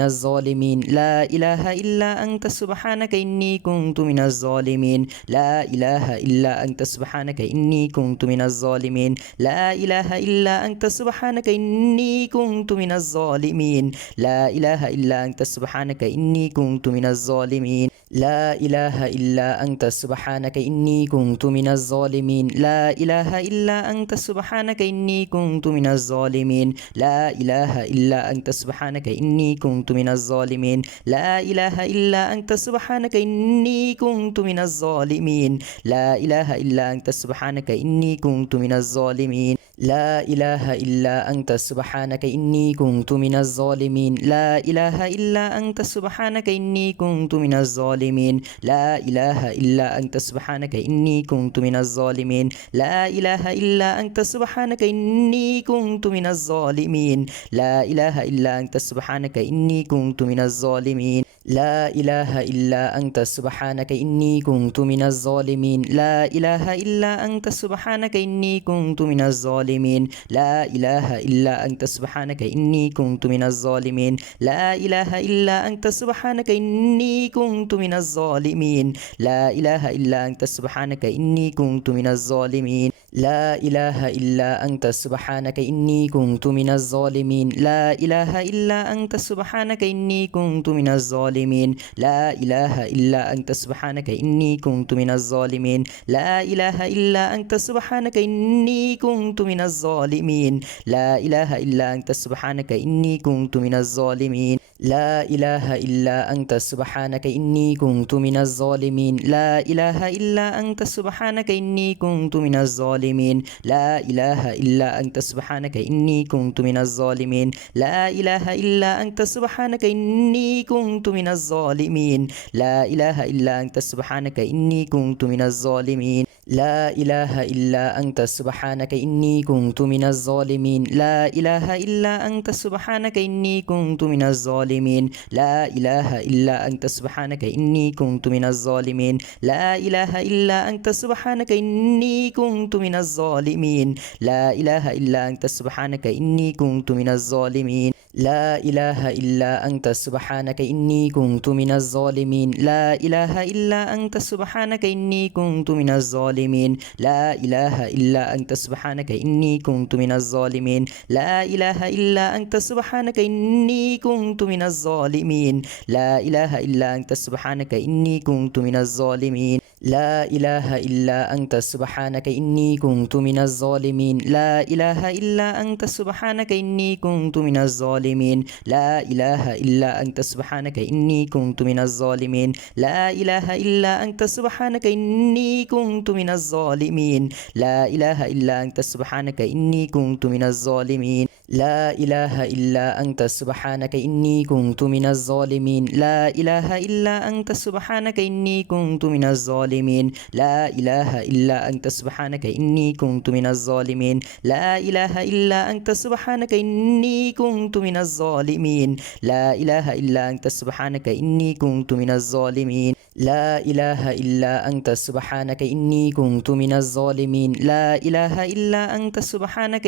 الظالمين لا إله إلا أنت سبحانك إني كنت من الظالمين لا إله إلا أنت سبحانك إني كنت من الظالمين لا إله إلا أنت سبحانك إني كنت من الظالمين لا إله إلا أنت سبحانك إني كنت من الظالمين لا إله إلا أنت سبحانك إني كنت من الظالمين لا إله إلا أنت سبحانك إني كنت من الظالمين لا إله إلا أنت سبحانك إني كنت من الظالمين لا إله إلا أنت سبحانك إني كنت من الظالمين لا إله إلا أنت سبحانك إني كنت من الظالمين لا إله إلا أنت سبحانك إني كنت من الظالمين لا إله إلا أنت سبحانك إني كنت من الظالمين لا إله إلا أنت سبحانك إني كنت من الظالمين لا إله إلا أنت سبحانك إني كنت من الظالمين لا إله إلا أنت سبحانك إني كنت من الظالمين لا إله إلا أنت سبحانك إني كنت من الظالمين لا إله إلا أنت سبحانك إني كنت من الظالمين لا إله إلا أنت سبحانك إني كنت من الظالمين لا إله إلا أنت سبحانك إني كنت من الظالمين لا إله إلا أنت سبحانك إني كنت من الظالمين لا إله إلا أنت سبحانك إني كنت من الظالمين لا إله إلا أنت سبحانك إني كنت من الظالمين لا إله إلا أنت سبحانك إني كنت من الظالمين لا إله إلا أنت سبحانك إني كنت من الظالمين لا إله إلا أنت سبحانك إني كنت من الظالمين لا إله إلا أنت سبحانك إني كنت من الظالمين لا إله إلا أنت سبحانك إني كنت من الظالمين لا إله إلا أنت سبحانك إني كنت من الظالمين لا إله إلا أنت سبحانك إني كنت من الظالمين لا إله إلا أنت سبحانك إني كنت من الظالمين لا إله إلا أنت سبحانك إني كنت من الظالمين لا إله إلا أنت سبحانك إني كنت من الظالمين لا إله إلا أنت سبحانك إني كنت من الظالمين لا إله إلا أنت سبحانك إني كنت من الظالمين لا إله إلا أنت سبحانك إني كنت من الظالمين لا إله إلا أنت سبحانك إني كنت من الظالمين لا إله إلا أنت سبحانك إني كنت من الظالمين لا إله إلا أنت سبحانك إني كنت من الظالمين لا إله إلا أنت سبحانك إني كنت من الظالمين لا إله إلا أنت سبحانك إني كنت من الظالمين لا إله إلا أنت سبحانك إني كنت من الظالمين لا إله إلا أنت سبحانك إني كنت من الظالمين لا إله إلا أنت سبحانك إني كنت من الظالمين لا إله إلا أنت سبحانك إني كنت من الظالمين لا إله إلا أنت سبحانك إني كنت من الظالمين لا إله إلا أنت سبحانك إني كنت من الظالمين لا إله إلا أنت سبحانك إني كنت من الظالمين لا إله إلا أنت سبحانك إني كنت من الظالمين لا إله إلا أنت سبحانك إني كنت من الظالمين لا إله إلا أنت سبحانك إني كنت من الظالمين لا إله إلا أنت سبحانك إني كنت من الظالمين لا إله إلا أنت سبحانك إني كنت من الظالمين لا إله إلا أنت سبحانك إني كنت من الظالمين لا إله إلا أنت سبحانك إني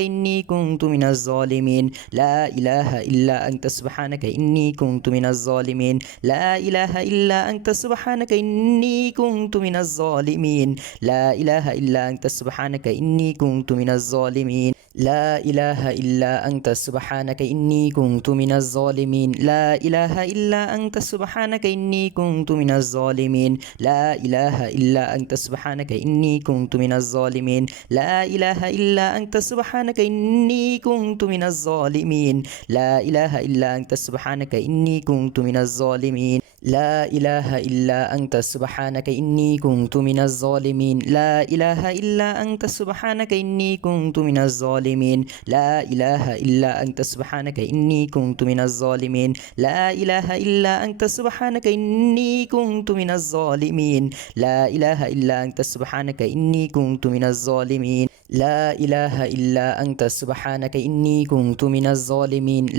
كنت من الظالمين لا إله إلا أنت سبحانك إني كنت من الظالمين لا إله إلا أنت سبحانك إني كنت من الظالمين لا إله إلا أنت سبحانك إني كنت من الظالمين لا إله إلا أنت سبحانك إني كنت من الظالمين لا إله إلا أنت سبحانك إني كنت من الظالمين لا إله إلا أنت سبحانك إني كنت من الظالمين لا إله إلا أنت سبحانك إني كنت من الظالمين لا إله إلا أنت سبحانك إني كنت من الظالمين لا إله إلا أنت سبحانك إني كنت من الظالمين لا إله إلا أنت سبحانك إني كنت من الظالمين لا إله إلا أنت سبحانك إني كنت من الظالمين لا إله إلا أنت سبحانك إني كنت من الظالمين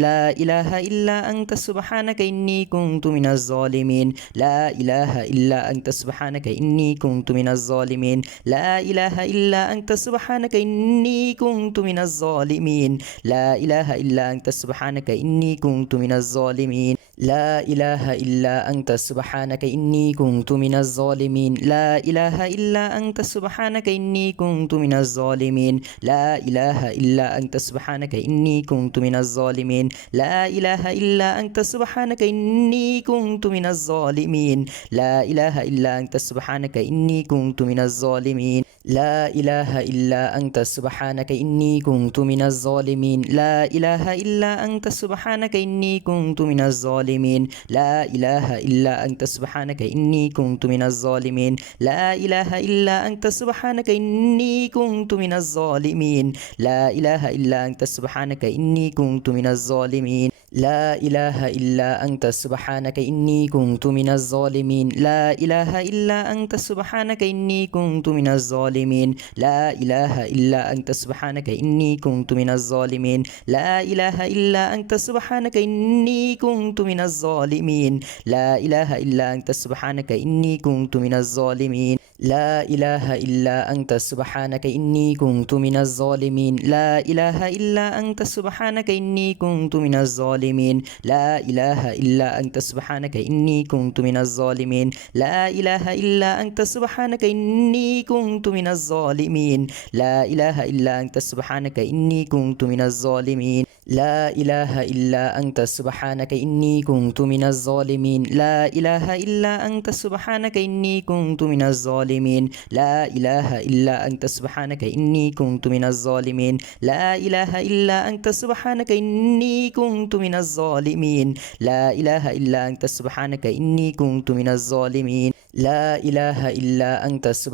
لا إله إلا أنت سبحانك إني كنت من الظالمين لا إله إلا أنت سبحانك إني كنت من الظالمين لا إله إلا أنت سبحانك إني كنت من الظالمين لا إله إلا أنت سبحانك إني كنت من الظالمين لا إله إلا أنت سبحانك إني كنت من الظالمين لا إله إلا أنت سبحانك إني كنت من الظالمين لا إله إلا أنت سبحانك إني كنت من الظالمين لا إله إلا أنت سبحانك إني كنت من الظالمين لا إله إلا أنت سبحانك إني كنت من الظالمين لا إله إلا أنت سبحانك إني كنت من الظالمين لا إله إلا أنت سبحانك إني كنت من الظالمين لا إله إلا أنت سبحانك إني كنت من الظالمين لا إله إلا أنت سبحانك إني كنت من الظالمين لا إله إلا أنت سبحانك إني كنت من الظالمين لا إله إلا أنت سبحانك إني كنت من الظالمين لا إله إلا أنت سبحانك إني كنت من الظالمين لا إله إلا أنت سبحانك إني كنت من الظالمين لا إله إلا أنت سبحانك إني كنت من الظالمين لا إله إلا أنت سبحانك إني كنت من الظالمين لا إله إلا أنت سبحانك إني كنت من الظالمين لا إله إلا أنت سبحانك إني كنت من الظالمين لا إله إلا أنت سبحانك إني كنت من الظالمين لا إله إلا أنت سبحانك إني كنت من الظالمين لا إله إلا أنت سبحانك إني كنت من الظالمين لا إله إلا أنت سبحانك إني كنت من الظالمين لا إله إلا أنت سبحانك إني كنت من الظالمين لا إله إلا أنت سبحانك إني كنت من الظالمين لا إله إلا أنت سبحانك إني كنت من الظالمين لا إله إلا أنت سبحانك إني كنت من الظالمين لا إله إلا أنت سبحانك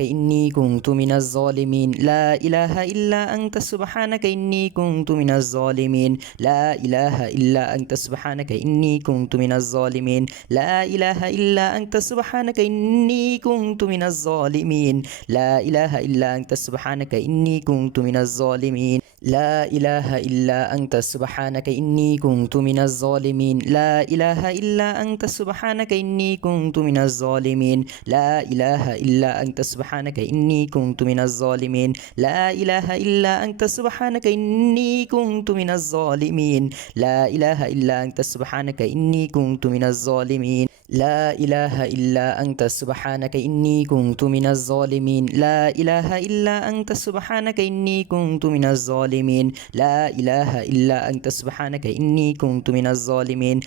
إني كنت من الظالمين لا إله إلا أنت سبحانك إني كنت من الظالمين لا إله إلا أنت سبحانك إني كنت من الظالمين لا إله إلا أنت سبحانك إني كنت من الظالمين لا إله إلا أنت سبحانك إني كنت من الظالمين لا إله إلا أنت سبحانك إني كنت من الظالمين لا إله إلا أنت سبحانك إني كنت من الظالمين لا إله إلا أنت سبحانك إني كنت من الظالمين لا إله إلا أنت سبحانك إني كنت من الظالمين لا إله إلا أنت سبحانك إني كنت من الظالمين لا إله إلا أنت سبحانك إني كنت من الظالمين لا إله إلا أنت سبحانك إني كنت من الظالمين لا إله إلا أنت سبحانك إني كنت من الظالمين لا إله إلا أنت سبحانك إني كنت من الظالمين لا إله إلا أنت سبحانك إني كنت من الظالمين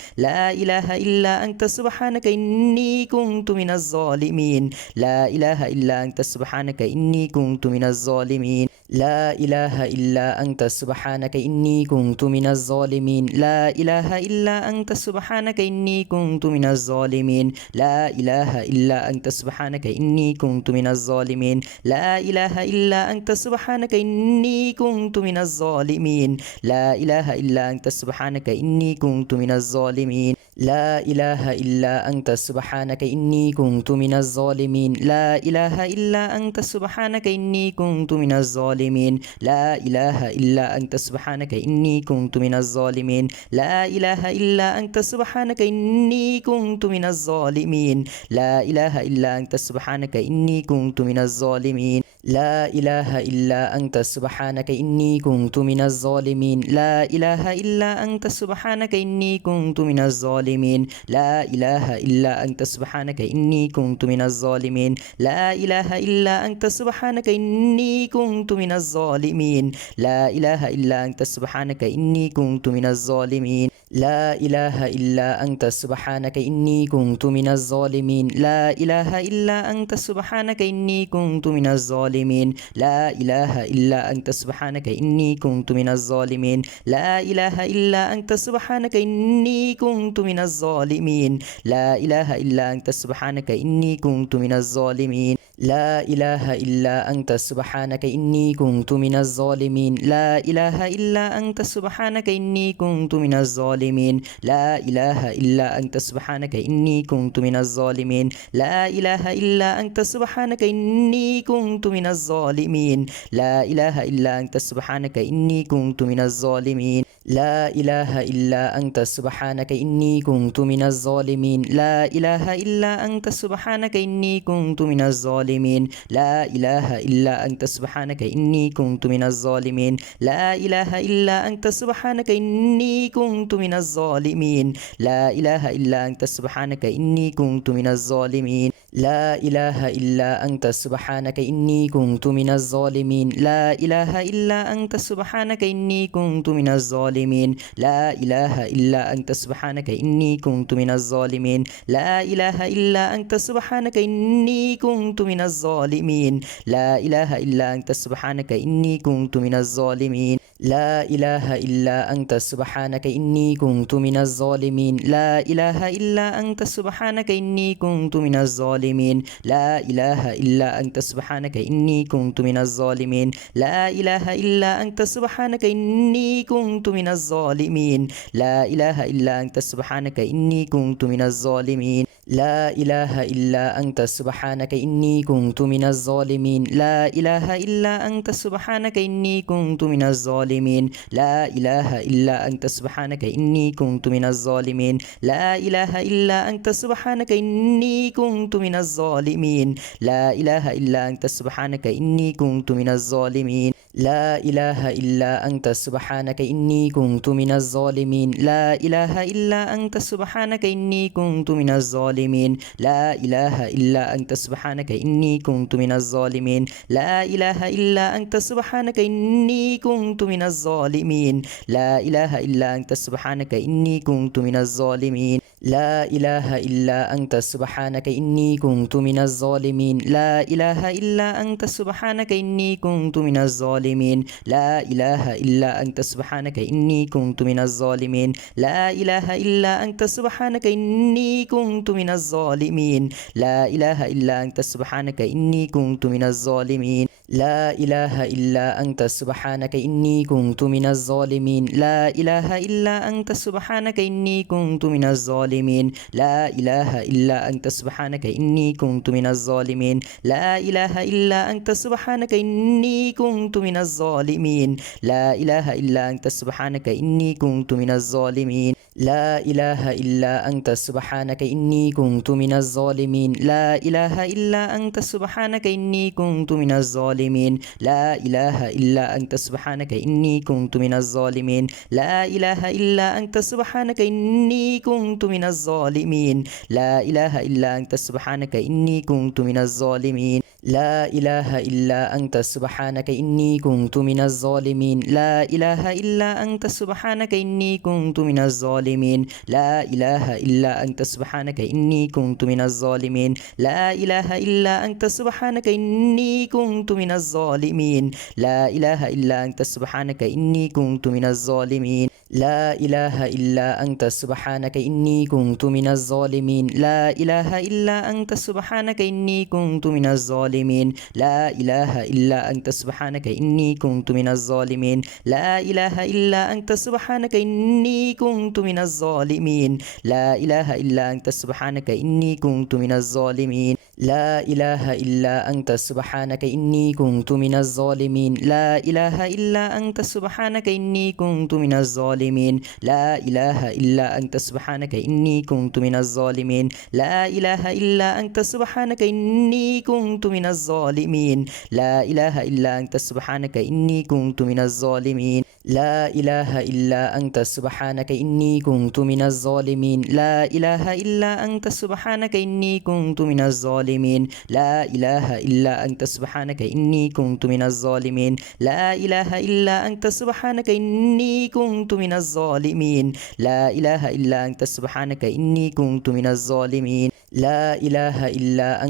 لا إله إلا أنت سبحانك إني كنت من الظالمين لا إله إلا أنت سبحانك إني كنت من الظالمين لا إله إلا أنت سبحانك إني كنت من الظالمين لا إله إلا أنت سبحانك إني كنت من الظالمين لا إله إلا أنت سبحانك إني كنت من الظالمين لا إله إلا أنت سبحانك إني كنت من الظالمين لا إله إلا أنت سبحانك إني كنت من الظالمين لا إله إلا أنت سبحانك إني كنت من الظالمين لا إله إلا أنت سبحانك إني كنت من الظالمين لا إله إلا أنت سبحانك إني كنت من الظالمين لا إله إلا أنت سبحانك إني كنت من الظالمين لا إله إلا أنت سبحانك إني كنت من الظالمين لا إله إلا أنت سبحانك إني كنت من الظالمين لا إله إلا أنت سبحانك إني كنت من الظالمين لا إله إلا أنت سبحانك إني كنت من الظالمين لا إله إلا أنت سبحانك إني كنت من الظالمين لا إله إلا أنت سبحانك إني كنت من الظالمين لا إله إلا أنت سبحانك إني كنت من الظالمين لا إله إلا أنت سبحانك إني كنت من الظالمين لا إله إلا أنت سبحانك إني كنت من الظالمين لا إله إلا أنت سبحانك إني كنت من الظالمين لا إله إلا أنت سبحانك إني كنت من الظالمين لا إله إلا أنت سبحانك إني كنت من الظالمين لا إله إلا أنت سبحانك إني كنت من الظالمين لا إله إلا أنت سبحانك إني كنت من الظالمين لا إله إلا أنت سبحانك إني كنت من الظالمين لا إله إلا أنت سبحانك إني كنت من الظالمين لا إله إلا أنت سبحانك إني كنت من الظالمين لا إله إلا أنت سبحانك إني كنت من الظالمين لا إله إلا أنت سبحانك إني كنت من الظالمين لا إله إلا أنت سبحانك إني كنت من الظالمين لا إله إلا أنت سبحانك إني كنت من الظالمين لا إله إلا أنت سبحانك إني كنت من الظالمين لا إله إلا أنت سبحانك إني كنت من الظالمين لا إله إلا أنت سبحانك إني كنت من الظالمين لا إله إلا أنت سبحانك إني كنت من الظالمين لا إله إلا أنت سبحانك إني كنت من الظالمين لا إله إلا أنت سبحانك إني كنت من الظالمين لا إله إلا أنت سبحانك إني كنت من الظالمين لا إله إلا أنت سبحانك إني كنت من الظالمين لا إله إلا أنت سبحانك إني كنت من الظالمين لا إله إلا أنت سبحانك إني كنت من الظالمين لا إله إلا أنت سبحانك إني كنت من الظالمين لا إله إلا أنت سبحانك إني كنت من الظالمين لا إله إلا أنت سبحانك إني كنت من الظالمين لا إله إلا أنت سبحانك إني كنت من الظالمين لا إله إلا أنت سبحانك إني كنت من الظالمين لا إله إلا أنت سبحانك إني كنت من الظالمين لا إله إلا أنت سبحانك إني كنت من الظالمين لا إله إلا أنت سبحانك إني كنت من الظالمين لا إله إلا أنت سبحانك إني كنت من الظالمين لا إله إلا أنت سبحانك إني كنت من الظالمين لا إله إلا أنت سبحانك إني كنت من الظالمين لا إله إلا أنت سبحانك إني كنت من الظالمين لا إله إلا أنت سبحانك إني كنت من الظالمين لا إله إلا أنت سبحانك إني كنت من الظالمين لا إله إلا أنت سبحانك إني كنت من الظالمين لا إله إلا أنت سبحانك إني كنت من الظالمين لا إله إلا أنت سبحانك إني كنت من الظالمين لا إله إلا أنت سبحانك إني كنت من الظالمين لا إله إلا أنت سبحانك إني كنت من الظالمين لا إله إلا أنت سبحانك إني كنت من الظالمين لا إله إلا أنت سبحانك إني كنت من الظالمين لا إله إلا أنت سبحانك إني كنت من الظالمين لا إله إلا أنت سبحانك إني كنت من الظالمين لا إله إلا أنت سبحانك إني كنت من الظالمين لا إله إلا أنت سبحانك إني كنت من الظالمين لا إله إلا أنت سبحانك إني كنت من الظالمين لا إله إلا أنت سبحانك إني كنت من الظالمين لا إله إلا أنت سبحانك إني كنت من الظالمين لا إله إلا أنت سبحانك إني كنت من الظالمين لا إله إلا أنت سبحانك إني كنت من الظالمين لا إله إلا أنت سبحانك إني كنت من الظالمين لا إله إلا أنت سبحانك إني كنت من الظالمين لا إله إلا أنت سبحانك إني كنت من الظالمين لا إله إلا أنت سبحانك إني كنت من الظالمين لا إله إلا أنت سبحانك إني كنت من الظالمين لا إله إلا أنت سبحانك إني كنت من الظالمين لا إله إلا أنت سبحانك إني كنت من الظالمين لا إله إلا أنت سبحانك إني كنت من الظالمين لا إله إلا أنت سبحانك إني كنت من الظالمين لا إله إلا أنت سبحانك إني كنت من الظالمين لا إله إلا أنت سبحانك إني كنت من الظالمين لا إله إلا أنت سبحانك إني كنت من الظالمين لا إله إلا أنت سبحانك إني كنت من الظالمين لا إله إلا أنت سبحانك إني كنت من الظالمين لا إله إلا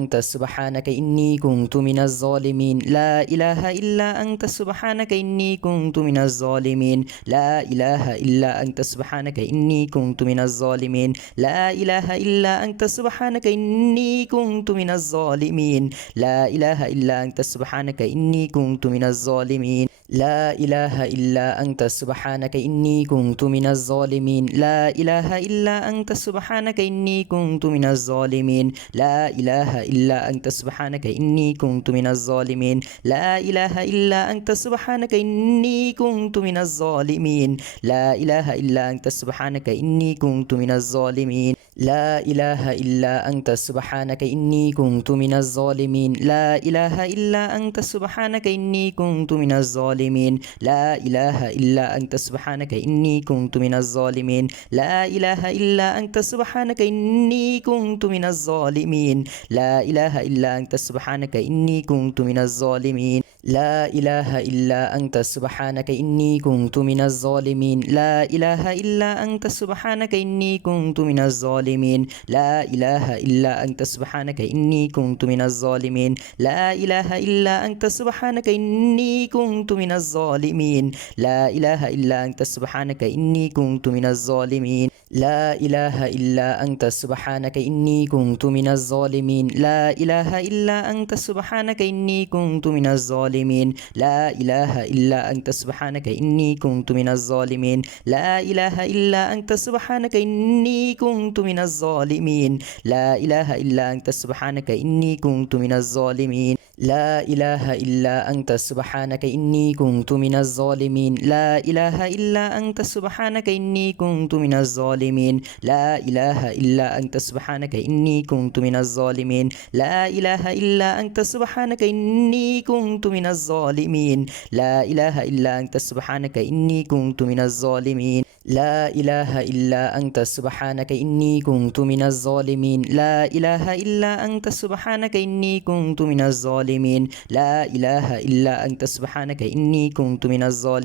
أنت سبحانك إني كنت من الظالمين لا إله إلا أنت سبحانك إني كنت من الظالمين لا إله إلا أنت سبحانك إني كنت من الظالمين لا إله إلا أنت سبحانك إني كنت من الظالمين لا إله إلا أنت سبحانك إني كنت من الظالمين لا إله إلا أنت سبحانك إني كنت من الظالمين لا إله إلا أنت سبحانك إني كنت من الظالمين لا إله إلا أنت سبحانك إني كنت من الظالمين لا إله إلا أنت سبحانك إني كنت من الظالمين لا إله إلا أنت سبحانك إني كنت من الظالمين لا إله إلا أنت سبحانك إني كنت من الظالمين الظالمين لا إله إلا أنت سبحانك إني كنت من الظالمين لا إله إلا أنت سبحانك إني كنت من الظالمين لا إله إلا أنت سبحانك إني كنت من الظالمين لا إله إلا أنت سبحانك إني كنت من الظالمين لا إله إلا أنت سبحانك إني كنت من الظالمين لا إله إلا أنت سبحانك إني كنت من الظالمين لا إله إلا أنت سبحانك إني كنت من الظالمين لا إله إلا أنت سبحانك إني كنت من الظالمين لا إله إلا أنت سبحانك إني كنت من الظالمين لا إله إلا أنت سبحانك إني كنت من الظالمين لا إله إلا أنت سبحانك إني كنت من الظالمين لا إله إلا أنت سبحانك إني كنت من الظالمين لا إله إلا أنت سبحانك إني كنت من الظالمين لا إله إلا أنت سبحانك إني كنت من الظالمين لا إله إلا أنت سبحانك إني كنت من الظالمين لا إله إلا أنت سبحانك إني كنت من الظالمين لا إله إلا أنت سبحانك إني كنت من الظالمين لا إله إلا أنت سبحانك إني كنت من الظالمين لا إله إلا أنت سبحانك إني كنت من الظالمين لا إله إلا أنت سبحانك إني كنت من الظالمين لا إله إلا أنت سبحانك إني كنت من الظالمين لا إله إلا أنت سبحانك إني كنت من الظالمين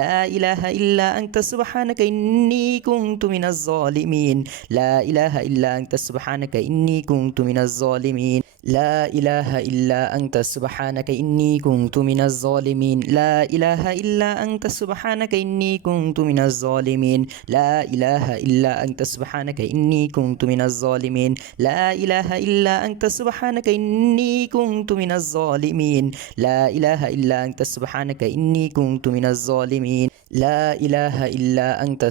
لا إله إلا أنت سبحانك إني كنت من الظالمين لا إله إلا أنت سبحانك إني كنت من الظالمين لا إله إلا أنت سبحانك إني كنت من الظالمين لا إله إلا أنت سبحانك إني كنت من الظالمين لا إله إلا أنت سبحانك إني كنت من الظالمين لا إله إلا أنت سبحانك إني كنت من الظالمين لا إله إلا أنت سبحانك إني كنت من الظالمين لا إله إلا أنت سبحانك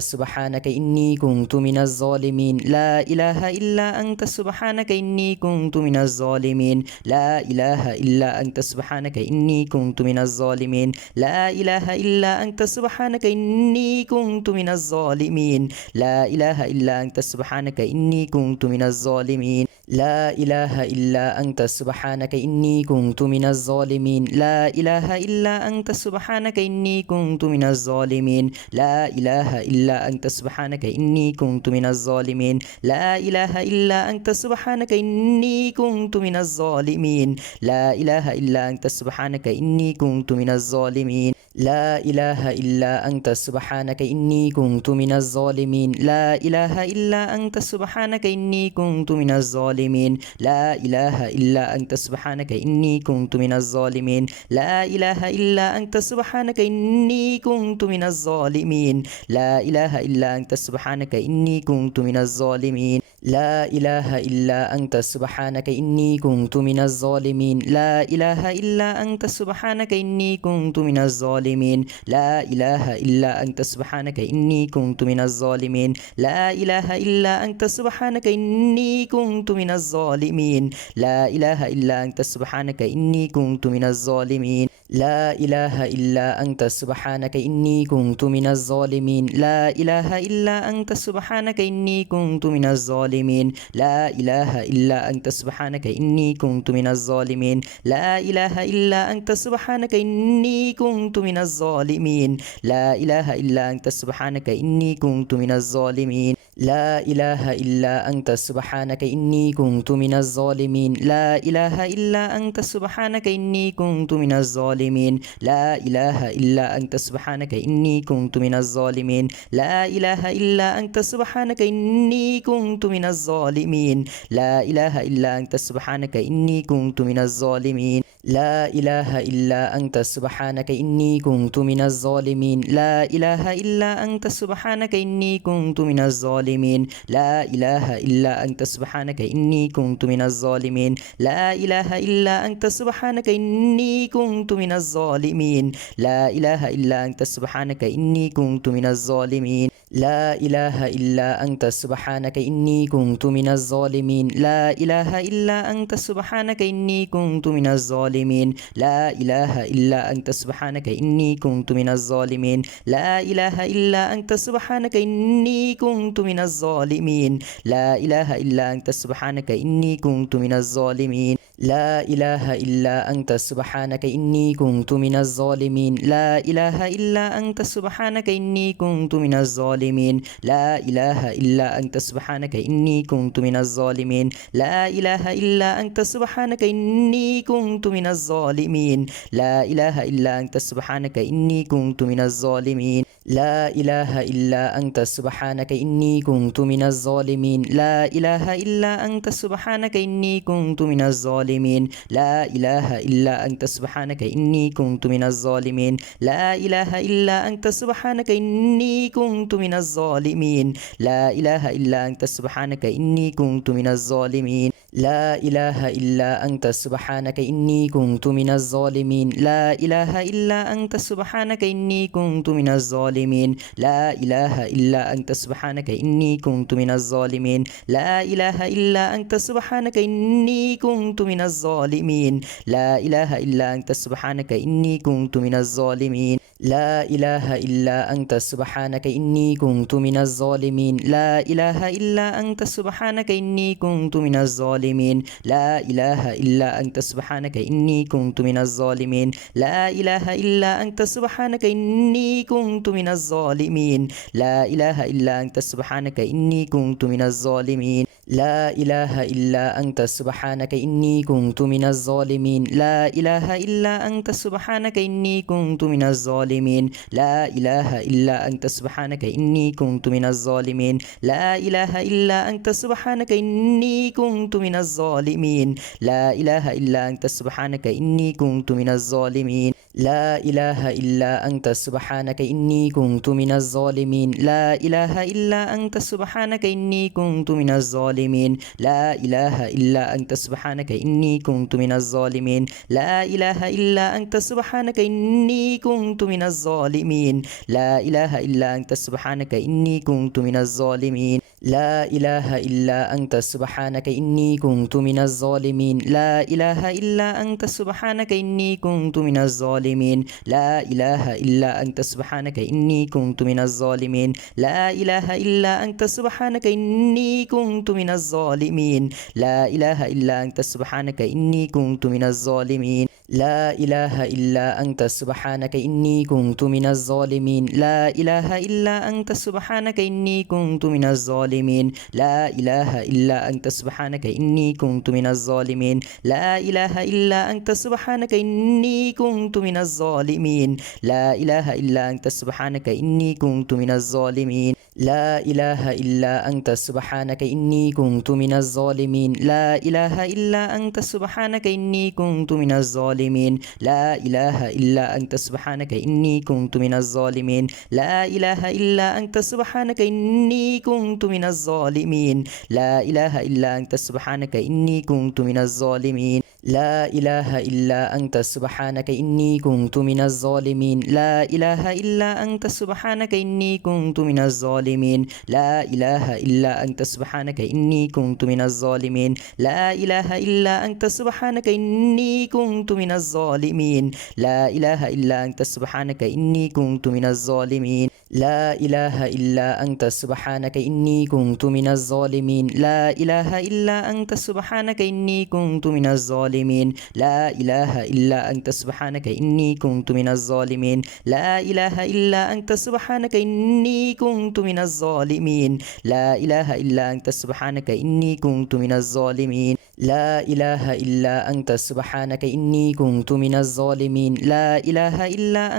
إني كنت من الظالمين لا إله إلا أنت سبحانك إني كنت من الظالمين لا إله إلا أنت سبحانك إني كنت من الظالمين لا إله إلا أنت سبحانك إني كنت من الظالمين لا إله إلا أنت سبحانك إني كنت من الظالمين لا إله إلا أنت سبحانك إني كنت من الظالمين لا إله إلا أنت سبحانك إني كنت من الظالمين لا إله إلا أنت سبحانك إني كنت من الظالمين لا إله إلا أنت سبحانك إني كنت من الظالمين لا إله إلا أنت سبحانك إني كنت من الظالمين لا إله إلا أنت سبحانك إني كنت من الظالمين لا إله إلا أنت سبحانك إني كنت من الظالمين لا إله إلا أنت سبحانك إني كنت من الظالمين لا إله إلا أنت سبحانك إني كنت من الظالمين لا إله إلا أنت سبحانك إني كنت من الظالمين لا إله إلا أنت سبحانك إني كنت من الظالمين لا إله إلا أنت سبحانك إني كنت من الظالمين لا إله إلا أنت سبحانك إني كنت من الظالمين لا إله إلا أنت سبحانك إني كنت من الظالمين لا إله إلا أنت سبحانك إني كنت من الظالمين لا إله إلا أنت سبحانك إني كنت من الظالمين لا إله إلا أنت سبحانك إني كنت من الظالمين لا إله إلا أنت سبحانك إني كنت من الظالمين لا إله إلا أنت سبحانك إني كنت من الظالمين لا إله إلا أنت سبحانك إني كنت من الظالمين لا إله إلا أنت سبحانك إني كنت من الظالمين لا إله إلا أنت سبحانك إني كنت من الظالمين لا إله إلا أنت سبحانك إني كنت من الظالمين لا إله إلا أنت سبحانك إني كنت من الظالمين لا إله إلا أنت سبحانك إني كنت من الظالمين لا إله إلا أنت سبحانك إني كنت من الظالمين لا إله إلا أنت سبحانك إني كنت من الظالمين لا إله إلا أنت سبحانك إني كنت من الظالمين لا إله إلا أنت سبحانك إني كنت من الظالمين لا إله إلا أنت سبحانك إني كنت من الظالمين لا إله إلا أنت سبحانك إني كنت من الظالمين لا إله إلا أنت سبحانك إني كنت من الظالمين لا إله إلا أنت سبحانك إني كنت من الظالمين لا إله إلا أنت سبحانك إني كنت من الظالمين لا إله إلا أنت سبحانك إني كنت من الظالمين. لا إله إلا أنت سبحانك إني كنت من الظالمين. لا إله إلا أنت سبحانك إني كنت من الظالمين. لا إله إلا أنت سبحانك إني كنت من الظالمين. لا إله إلا أنت سبحانك إني كنت من الظالمين. لا إله إلا أنت سبحانك إني كنت من الظالمين. لا إله إلا أنت سبحانك إني كنت من الظالمين. لا إله إلا أنت سبحانك إني كنت من الظالمين. لا إله إلا أنت سبحانك إني كنت من الظالمين. لا إله إلا أنت سبحانك إني كنت من الظالمين. لا إله إلا أنت سبحانك إني كنت من الظالمين. لا إله إلا أنت سبحانك إني كنت من الظالمين. لا إله إلا أنت سبحانك إني كنت من الظالمين. لا إله إلا أنت سبحانك إني كنت من الظالمين. لا إله إلا أنت سبحانك إني كنت من الظالمين. لا إله إلا أنت سبحانك إني كنت من الظالمين. لا إله إلا أنت سبحانك إني كنت من الظالمين. لا إله إلا أنت سبحانك إني كنت من الظالمين. لا إله إلا أنت سبحانك إني كنت من الظالمين. لا إله إلا أنت سبحانك إني كنت من الظالمين. لا إله إلا أنت سبحانك إني كنت من الظالمين. لا إله إلا أنت سبحانك إني كنت من الظالمين. لا إله إلا أنت سبحانك إني كنت من الظالمين. لا إله إلا أنت سبحانك إني كنت من الظالمين. لا إله إلا أنت سبحانك إني كنت من الظالمين. لا إله إلا أنت سبحانك إني كنت من الظالمين. لا إله إلا أنت سبحانك إني كنت من الظالمين. لا إله إلا أنت سبحانك إني كنت من الظالمين. لا إله إلا أنت سبحانك إني كنت من الظالمين. لا إله إلا أنت سبحانك إني كنت من الظالمين. لا إله إلا أنت سبحانك إني كنت من الظالمين. لا إله إلا أنت سبحانك إني كنت من الظالمين. لا إله إلا أنت سبحانك إني كنت من الظالمين. لا إله إلا أنت سبحانك إني كنت من الظالمين. لا إله إلا أنت سبحانك إني كنت من الظالمين. لا إله إلا أنت سبحانك إني كنت من الظالمين. لا إله إلا أنت سبحانك إني كنت من الظالمين. لا إله إلا أنت سبحانك إني كنت من الظالمين. لا إله إلا أنت سبحانك إني كنت من الظالمين. لا إله إلا أنت سبحانك إني كنت من الظالمين. لا إله إلا أنت سبحانك إني كنت من الظالمين. لا إله إلا أنت سبحانك إني كنت من الظالمين. لا إله إلا أنت سبحانك إني كنت من الظالمين. لا إله إلا أنت سبحانك إني كنت من الظالمين. لا إله إلا أنت سبحانك إني كنت من الظالمين. لا إله إلا أنت سبحانك إني كنت من الظالمين. لا إله إلا أنت سبحانك إني كنت من الظالمين. لا إله إلا أنت سبحانك إني كنت من الظالمين. لا إله إلا أنت سبحانك إني كنت من الظالمين. لا إله إلا أنت سبحانك إني كنت من الظالمين. لا إله إلا أنت سبحانك إني كنت من الظالمين. لا إله إلا أنت سبحانك إني كنت من الظالمين. لا إله إلا أنت سبحانك إني كنت من الظالمين. لا إله إلا أنت سبحانك إني كنت من الظالمين. لا إله إلا أنت سبحانك إني كنت من الظالمين. لا إله إلا أنت سبحانك إني كنت من الظالمين. لا إله إلا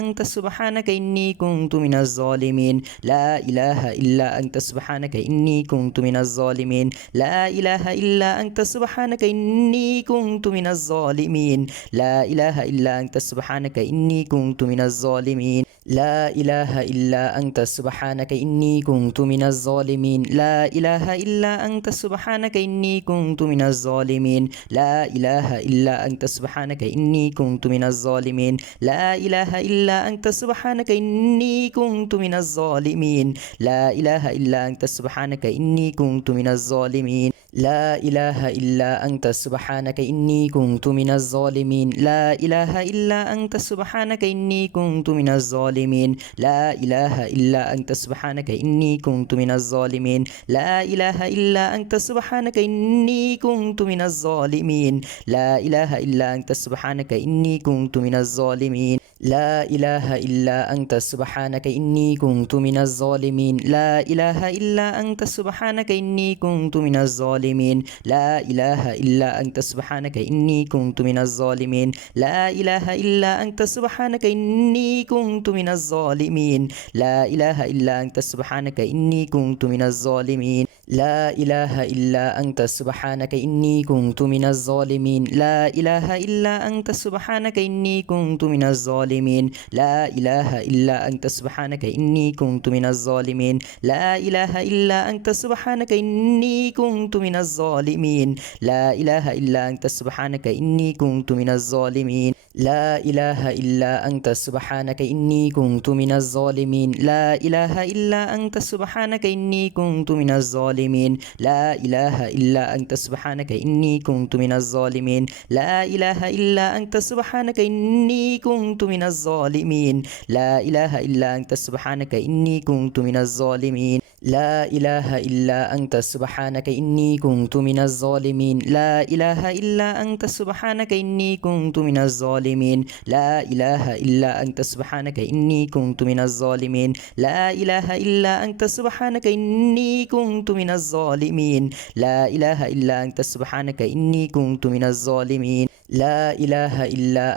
أنت سبحانك إني كنت من الظالمين. لا إله إلا أنت سبحانك إني كنت من الظالمين. لا إله إلا أنت سبحانك إني كنت من الظالمين. لا إله إلا أنت سبحانك إني كنت من الظالمين. لا إله إلا أنت سبحانك إني كنت من الظالمين. لا إله إلا أنت سبحانك إني كنت من الظالمين. لا إله إلا أنت سبحانك إني كنت من الظالمين. لا إله إلا أنت سبحانك إني كنت من الظالمين. لا إله إلا أنت سبحانك إني كنت من الظالمين. لا إله إلا أنت سبحانك إني كنت من الظالمين لا إله إلا أنت سبحانك إني كنت من الظالمين لا إله إلا أنت سبحانك إني كنت من الظالمين لا إله إلا أنت سبحانك إني كنت من الظالمين لا إله إلا أنت سبحانك إني كنت من الظالمين لا إله إلا أنت سبحانك إني كنت من الظالمين لا إله إلا أنت سبحانك إني كنت من الظالمين لا إله إلا أنت سبحانك إني كنت من الظالمين لا إله إلا أنت سبحانك إني كنت من الظالمين لا إله إلا أنت سبحانك إني كنت من الظالمين لا إله إلا أنت سبحانك إني كنت من الظالمين لا إله إلا أنت سبحانك إني كنت من الظالمين لا إله إلا أنت سبحانك إني كنت من الظالمين لا إله إلا أنت سبحانك إني كنت من الظالمين لا إله إلا أنت سبحانك إني كنت من الظالمين لا إله إلا أنت سبحانك إني كنت من الظالمين لا إله إلا أنت سبحانك إني كنت من الظالمين لا إله إلا أنت سبحانك إني كنت من الظالمين لا إله إلا أنت سبحانك إني كنت من الظالمين لا إله إلا أنت سبحانك إني كنت من الظالمين لا إله إلا أنت سبحانك إني كنت من الظالمين لا إله إلا أنت سبحانك إني كنت من الظالمين لا إله إلا أنت سبحانك إني كنت من الظالمين لا إله إلا أنت سبحانك إني كنت من الظالمين لا إله إلا أنت سبحانك إني كنت من الظالمين لا إله إلا أنت سبحانك إني كنت من الظالمين لا إله إلا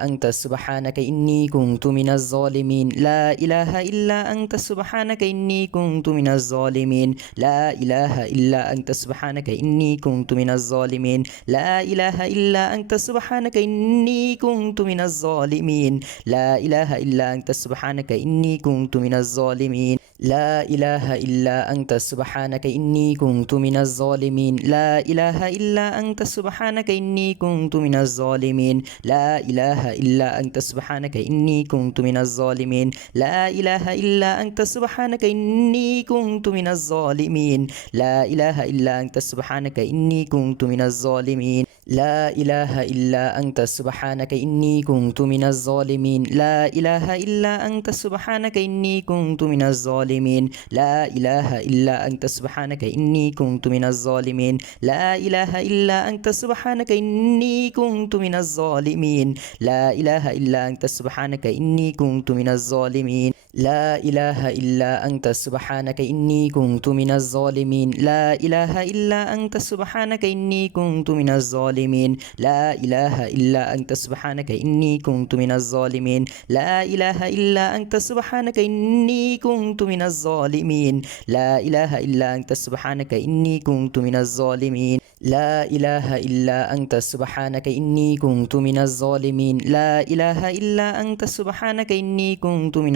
أنت سبحانك إني كنت من الظالمين لا إله إلا أنت سبحانك إني كنت من الظالمين لا إله إلا أنت سبحانك إني كنت من الظالمين لا إله إلا أنت سبحانك إني كنت من الظالمين لا إله إلا أنت سبحانك إني كنت من الظالمين لا إله إلا أنت سبحانك إني كنت من الظالمين لا إله إلا أنت سبحانك إني كنت من الظالمين لا إله إلا أنت سبحانك إني كنت من الظالمين لا إله إلا أنت سبحانك إني كنت من الظالمين لا إله إلا أنت سبحانك إني كنت من الظالمين لا إله إلا أنت سبحانك إني كنت من الظالمين لا إله إلا أنت سبحانك إني كنت من الظالمين لا إله إلا أنت سبحانك إني كنت من الظالمين لا إله إلا أنت سبحانك إني كنت من الظالمين لا إله إلا أنت سبحانك إني كنت من الظالمين لا إله إلا أنت سبحانك إني كنت من الظالمين لا إله إلا أنت سبحانك إني كنت من الظالمين لا إله إلا أنت سبحانك إني كنت من الظالمين لا إله إلا أنت سبحانك إني كنت من الظالمين لا إله إلا أنت سبحانك إني كنت من الظالمين لا إله إلا أنت سبحانك إني كنت من الظالمين لا إله إلا أنت سبحانك إني كنت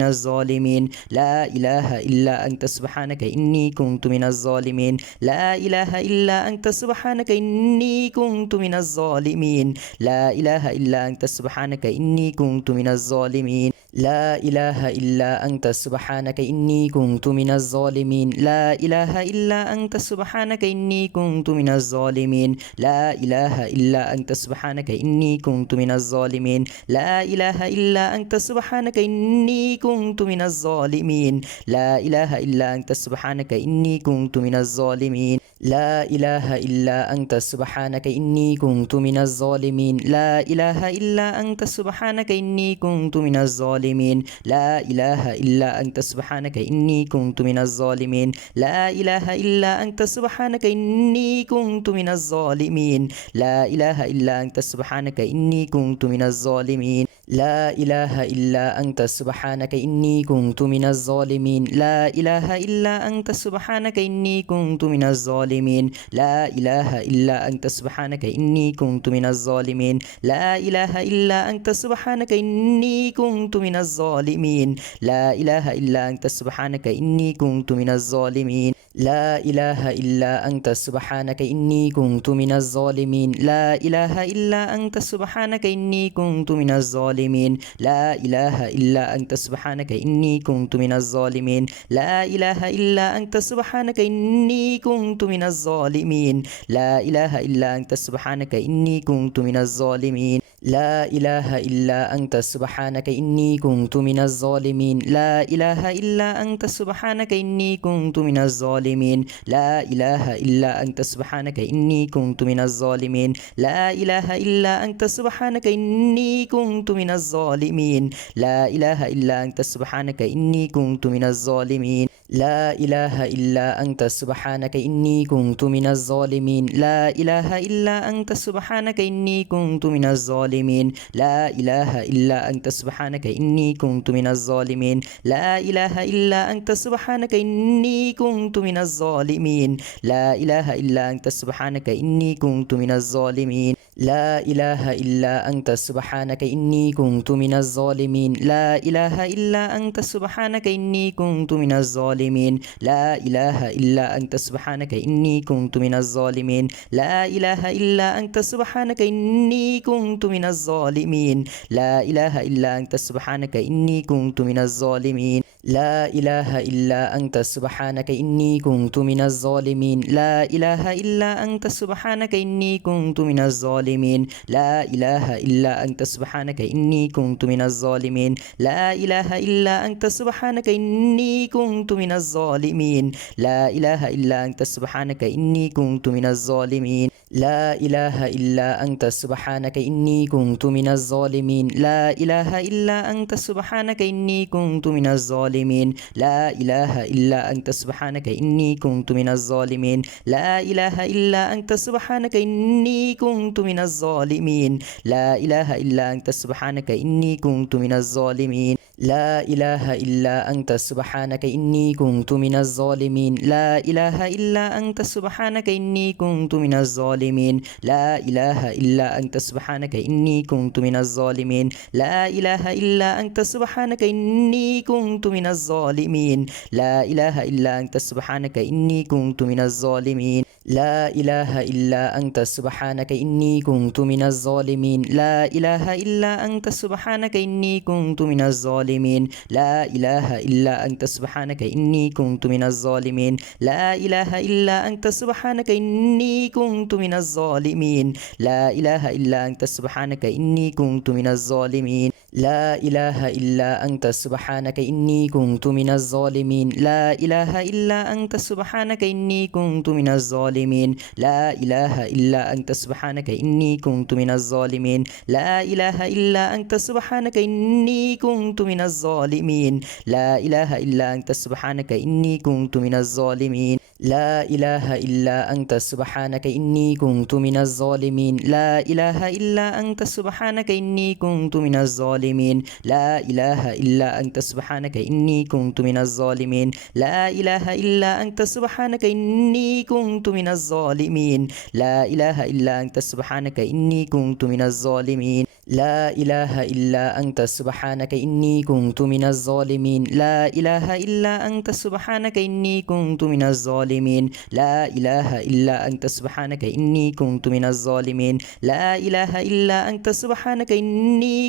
من الظالمين لا إله إلا أنت سبحانك إني كنت من الظالمين لا إله إلا أنت سبحانك إني كنت من الظالمين لا إله إلا أنت سبحانك إني كنت من الظالمين لا إله إلا أنت سبحانك إني كنت من الظالمين لا إله إلا أنت سبحانك إني كنت من الظالمين لا إله إلا أنت سبحانك إني كنت من الظالمين لا إله إلا أنت سبحانك إني كنت من الظالمين لا إله إلا أنت سبحانك إني كنت من الظالمين لا إله إلا أنت سبحانك إني كنت من الظالمين لا إله إلا أنت سبحانك إني كنت من الظالمين لا إله إلا أنت سبحانك إني كنت من الظالمين لا إله إلا أنت سبحانك إني كنت من الظالمين لا إله إلا أنت سبحانك إني كنت من الظالمين لا إله إلا أنت سبحانك إني كنت من الظالمين لا إله إلا أنت سبحانك إني كنت من الظالمين لا إله إلا أنت سبحانك إني كنت من الظالمين لا إله إلا أنت سبحانك إني كنت من الظالمين لا إله إلا أنت سبحانك إني كنت من الظالمين لا إله إلا أنت سبحانك إني كنت من الظالمين لا إله إلا أنت سبحانك إني كنت من الظالمين لا إله إلا أنت سبحانك إني كنت من الظالمين لا إله إلا أنت سبحانك إني كنت من الظالمين لا إله إلا أنت سبحانك إني كنت من الظالمين لا إله إلا أنت سبحانك إني كنت من الظالمين لا إله إلا أنت سبحانك إني كنت من الظالمين لا إله إلا أنت سبحانك إني كنت من الظالمين لا إله إلا أنت سبحانك إني كنت من الظالمين لا إله إلا أنت سبحانك إني كنت من الظالمين لا إله إلا أنت سبحانك إني كنت من الظالمين لا إله إلا أنت سبحانك إني كنت من الظالمين لا إله إلا أنت سبحانك إني كنت من الظالمين لا إله إلا أنت سبحانك إني كنت من الظالمين لا إله إلا أنت سبحانك إني كنت من الظالمين لا إله إلا أنت سبحانك إني كنت من الظالمين لا إله إلا أنت سبحانك إني كنت من الظالمين لا إله إلا أنت سبحانك إني كنت من الظالمين لا إله إلا أنت سبحانك إني كنت من الظالمين لا إله إلا أنت سبحانك إني كنت من الظالمين لا إله إلا أنت سبحانك إني كنت من الظالمين لا إله إلا أنت سبحانك إني كنت من الظالمين لا إله إلا أنت سبحانك إني كنت من الظالمين لا إله إلا أنت سبحانك إني كنت من الظالمين لا إله إلا أنت سبحانك إني كنت من الظالمين لا إله إلا أنت سبحانك إني كنت من الظالمين لا إله إلا أنت سبحانك إني كنت من الظالمين لا إله إلا أنت سبحانك إني كنت من الظالمين لا إله إلا أنت سبحانك إني كنت من الظالمين لا إله إلا أنت سبحانك إني كنت من الظالمين لا إله إلا أنت سبحانك إني كنت من الظالمين لا إله إلا أنت سبحانك إني كنت من الظالمين لا إله إلا أنت سبحانك إني كنت من الظالمين لا إله إلا أنت سبحانك إني كنت من الظالمين لا إله إلا أنت سبحانك إني كنت من الظالمين لا إله إلا أنت سبحانك إني كنت من الظالمين لا إله إلا أنت سبحانك إني كنت من الظالمين لا إله إلا أنت سبحانك إني كنت من الظالمين لا إله إلا أنت سبحانك إني كنت من الظالمين لا إله إلا أنت سبحانك إني كنت من الظالمين لا إله إلا أنت سبحانك إني كنت من الظالمين لا إله إلا أنت سبحانك إني كنت من الظالمين لا إله إلا أنت سبحانك إني كنت من الظالمين لا إله إلا أنت سبحانك إني كنت من الظالمين لا إله إلا أنت سبحانك إني كنت من الظالمين لا إله إلا أنت سبحانك إني كنت من الظالمين لا إله إلا أنت سبحانك إني كنت من الظالمين لا إله إلا أنت سبحانك إني كنت من الظالمين لا إله إلا أنت سبحانك إني كنت من الظالمين لا إله إلا أنت سبحانك إني كنت من الظالمين لا إله إلا أنت سبحانك إني كنت من الظالمين لا إله إلا أنت سبحانك إني كنت من الظالمين لا إله إلا أنت سبحانك إني كنت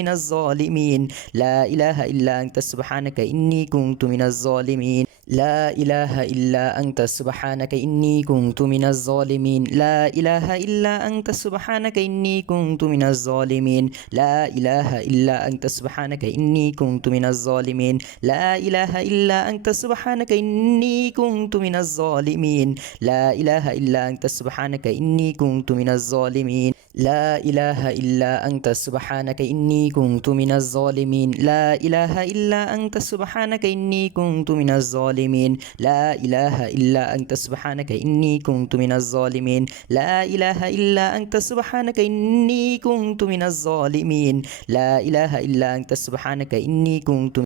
من الظالمين لا إله إلا أنت سبحانك إني كنت من الظالمين لا إله إلا أنت سبحانك إني كنت من الظالمين لا إله إلا أنت سبحانك إني كنت من الظالمين لا إله إلا أنت سبحانك إني كنت من الظالمين لا إله إلا أنت سبحانك إني كنت من الظالمين لا إله إلا أنت سبحانك إني كنت من الظالمين لا إله إلا أنت سبحانك إني كنت من الظالمين لا إله إلا أنت سبحانك إني كنت من الظالمين لا إله إلا أنت سبحانك إني كنت من الظالمين لا إله إلا أنت سبحانك إني كنت من الظالمين لا إله إلا أنت سبحانك إني كنت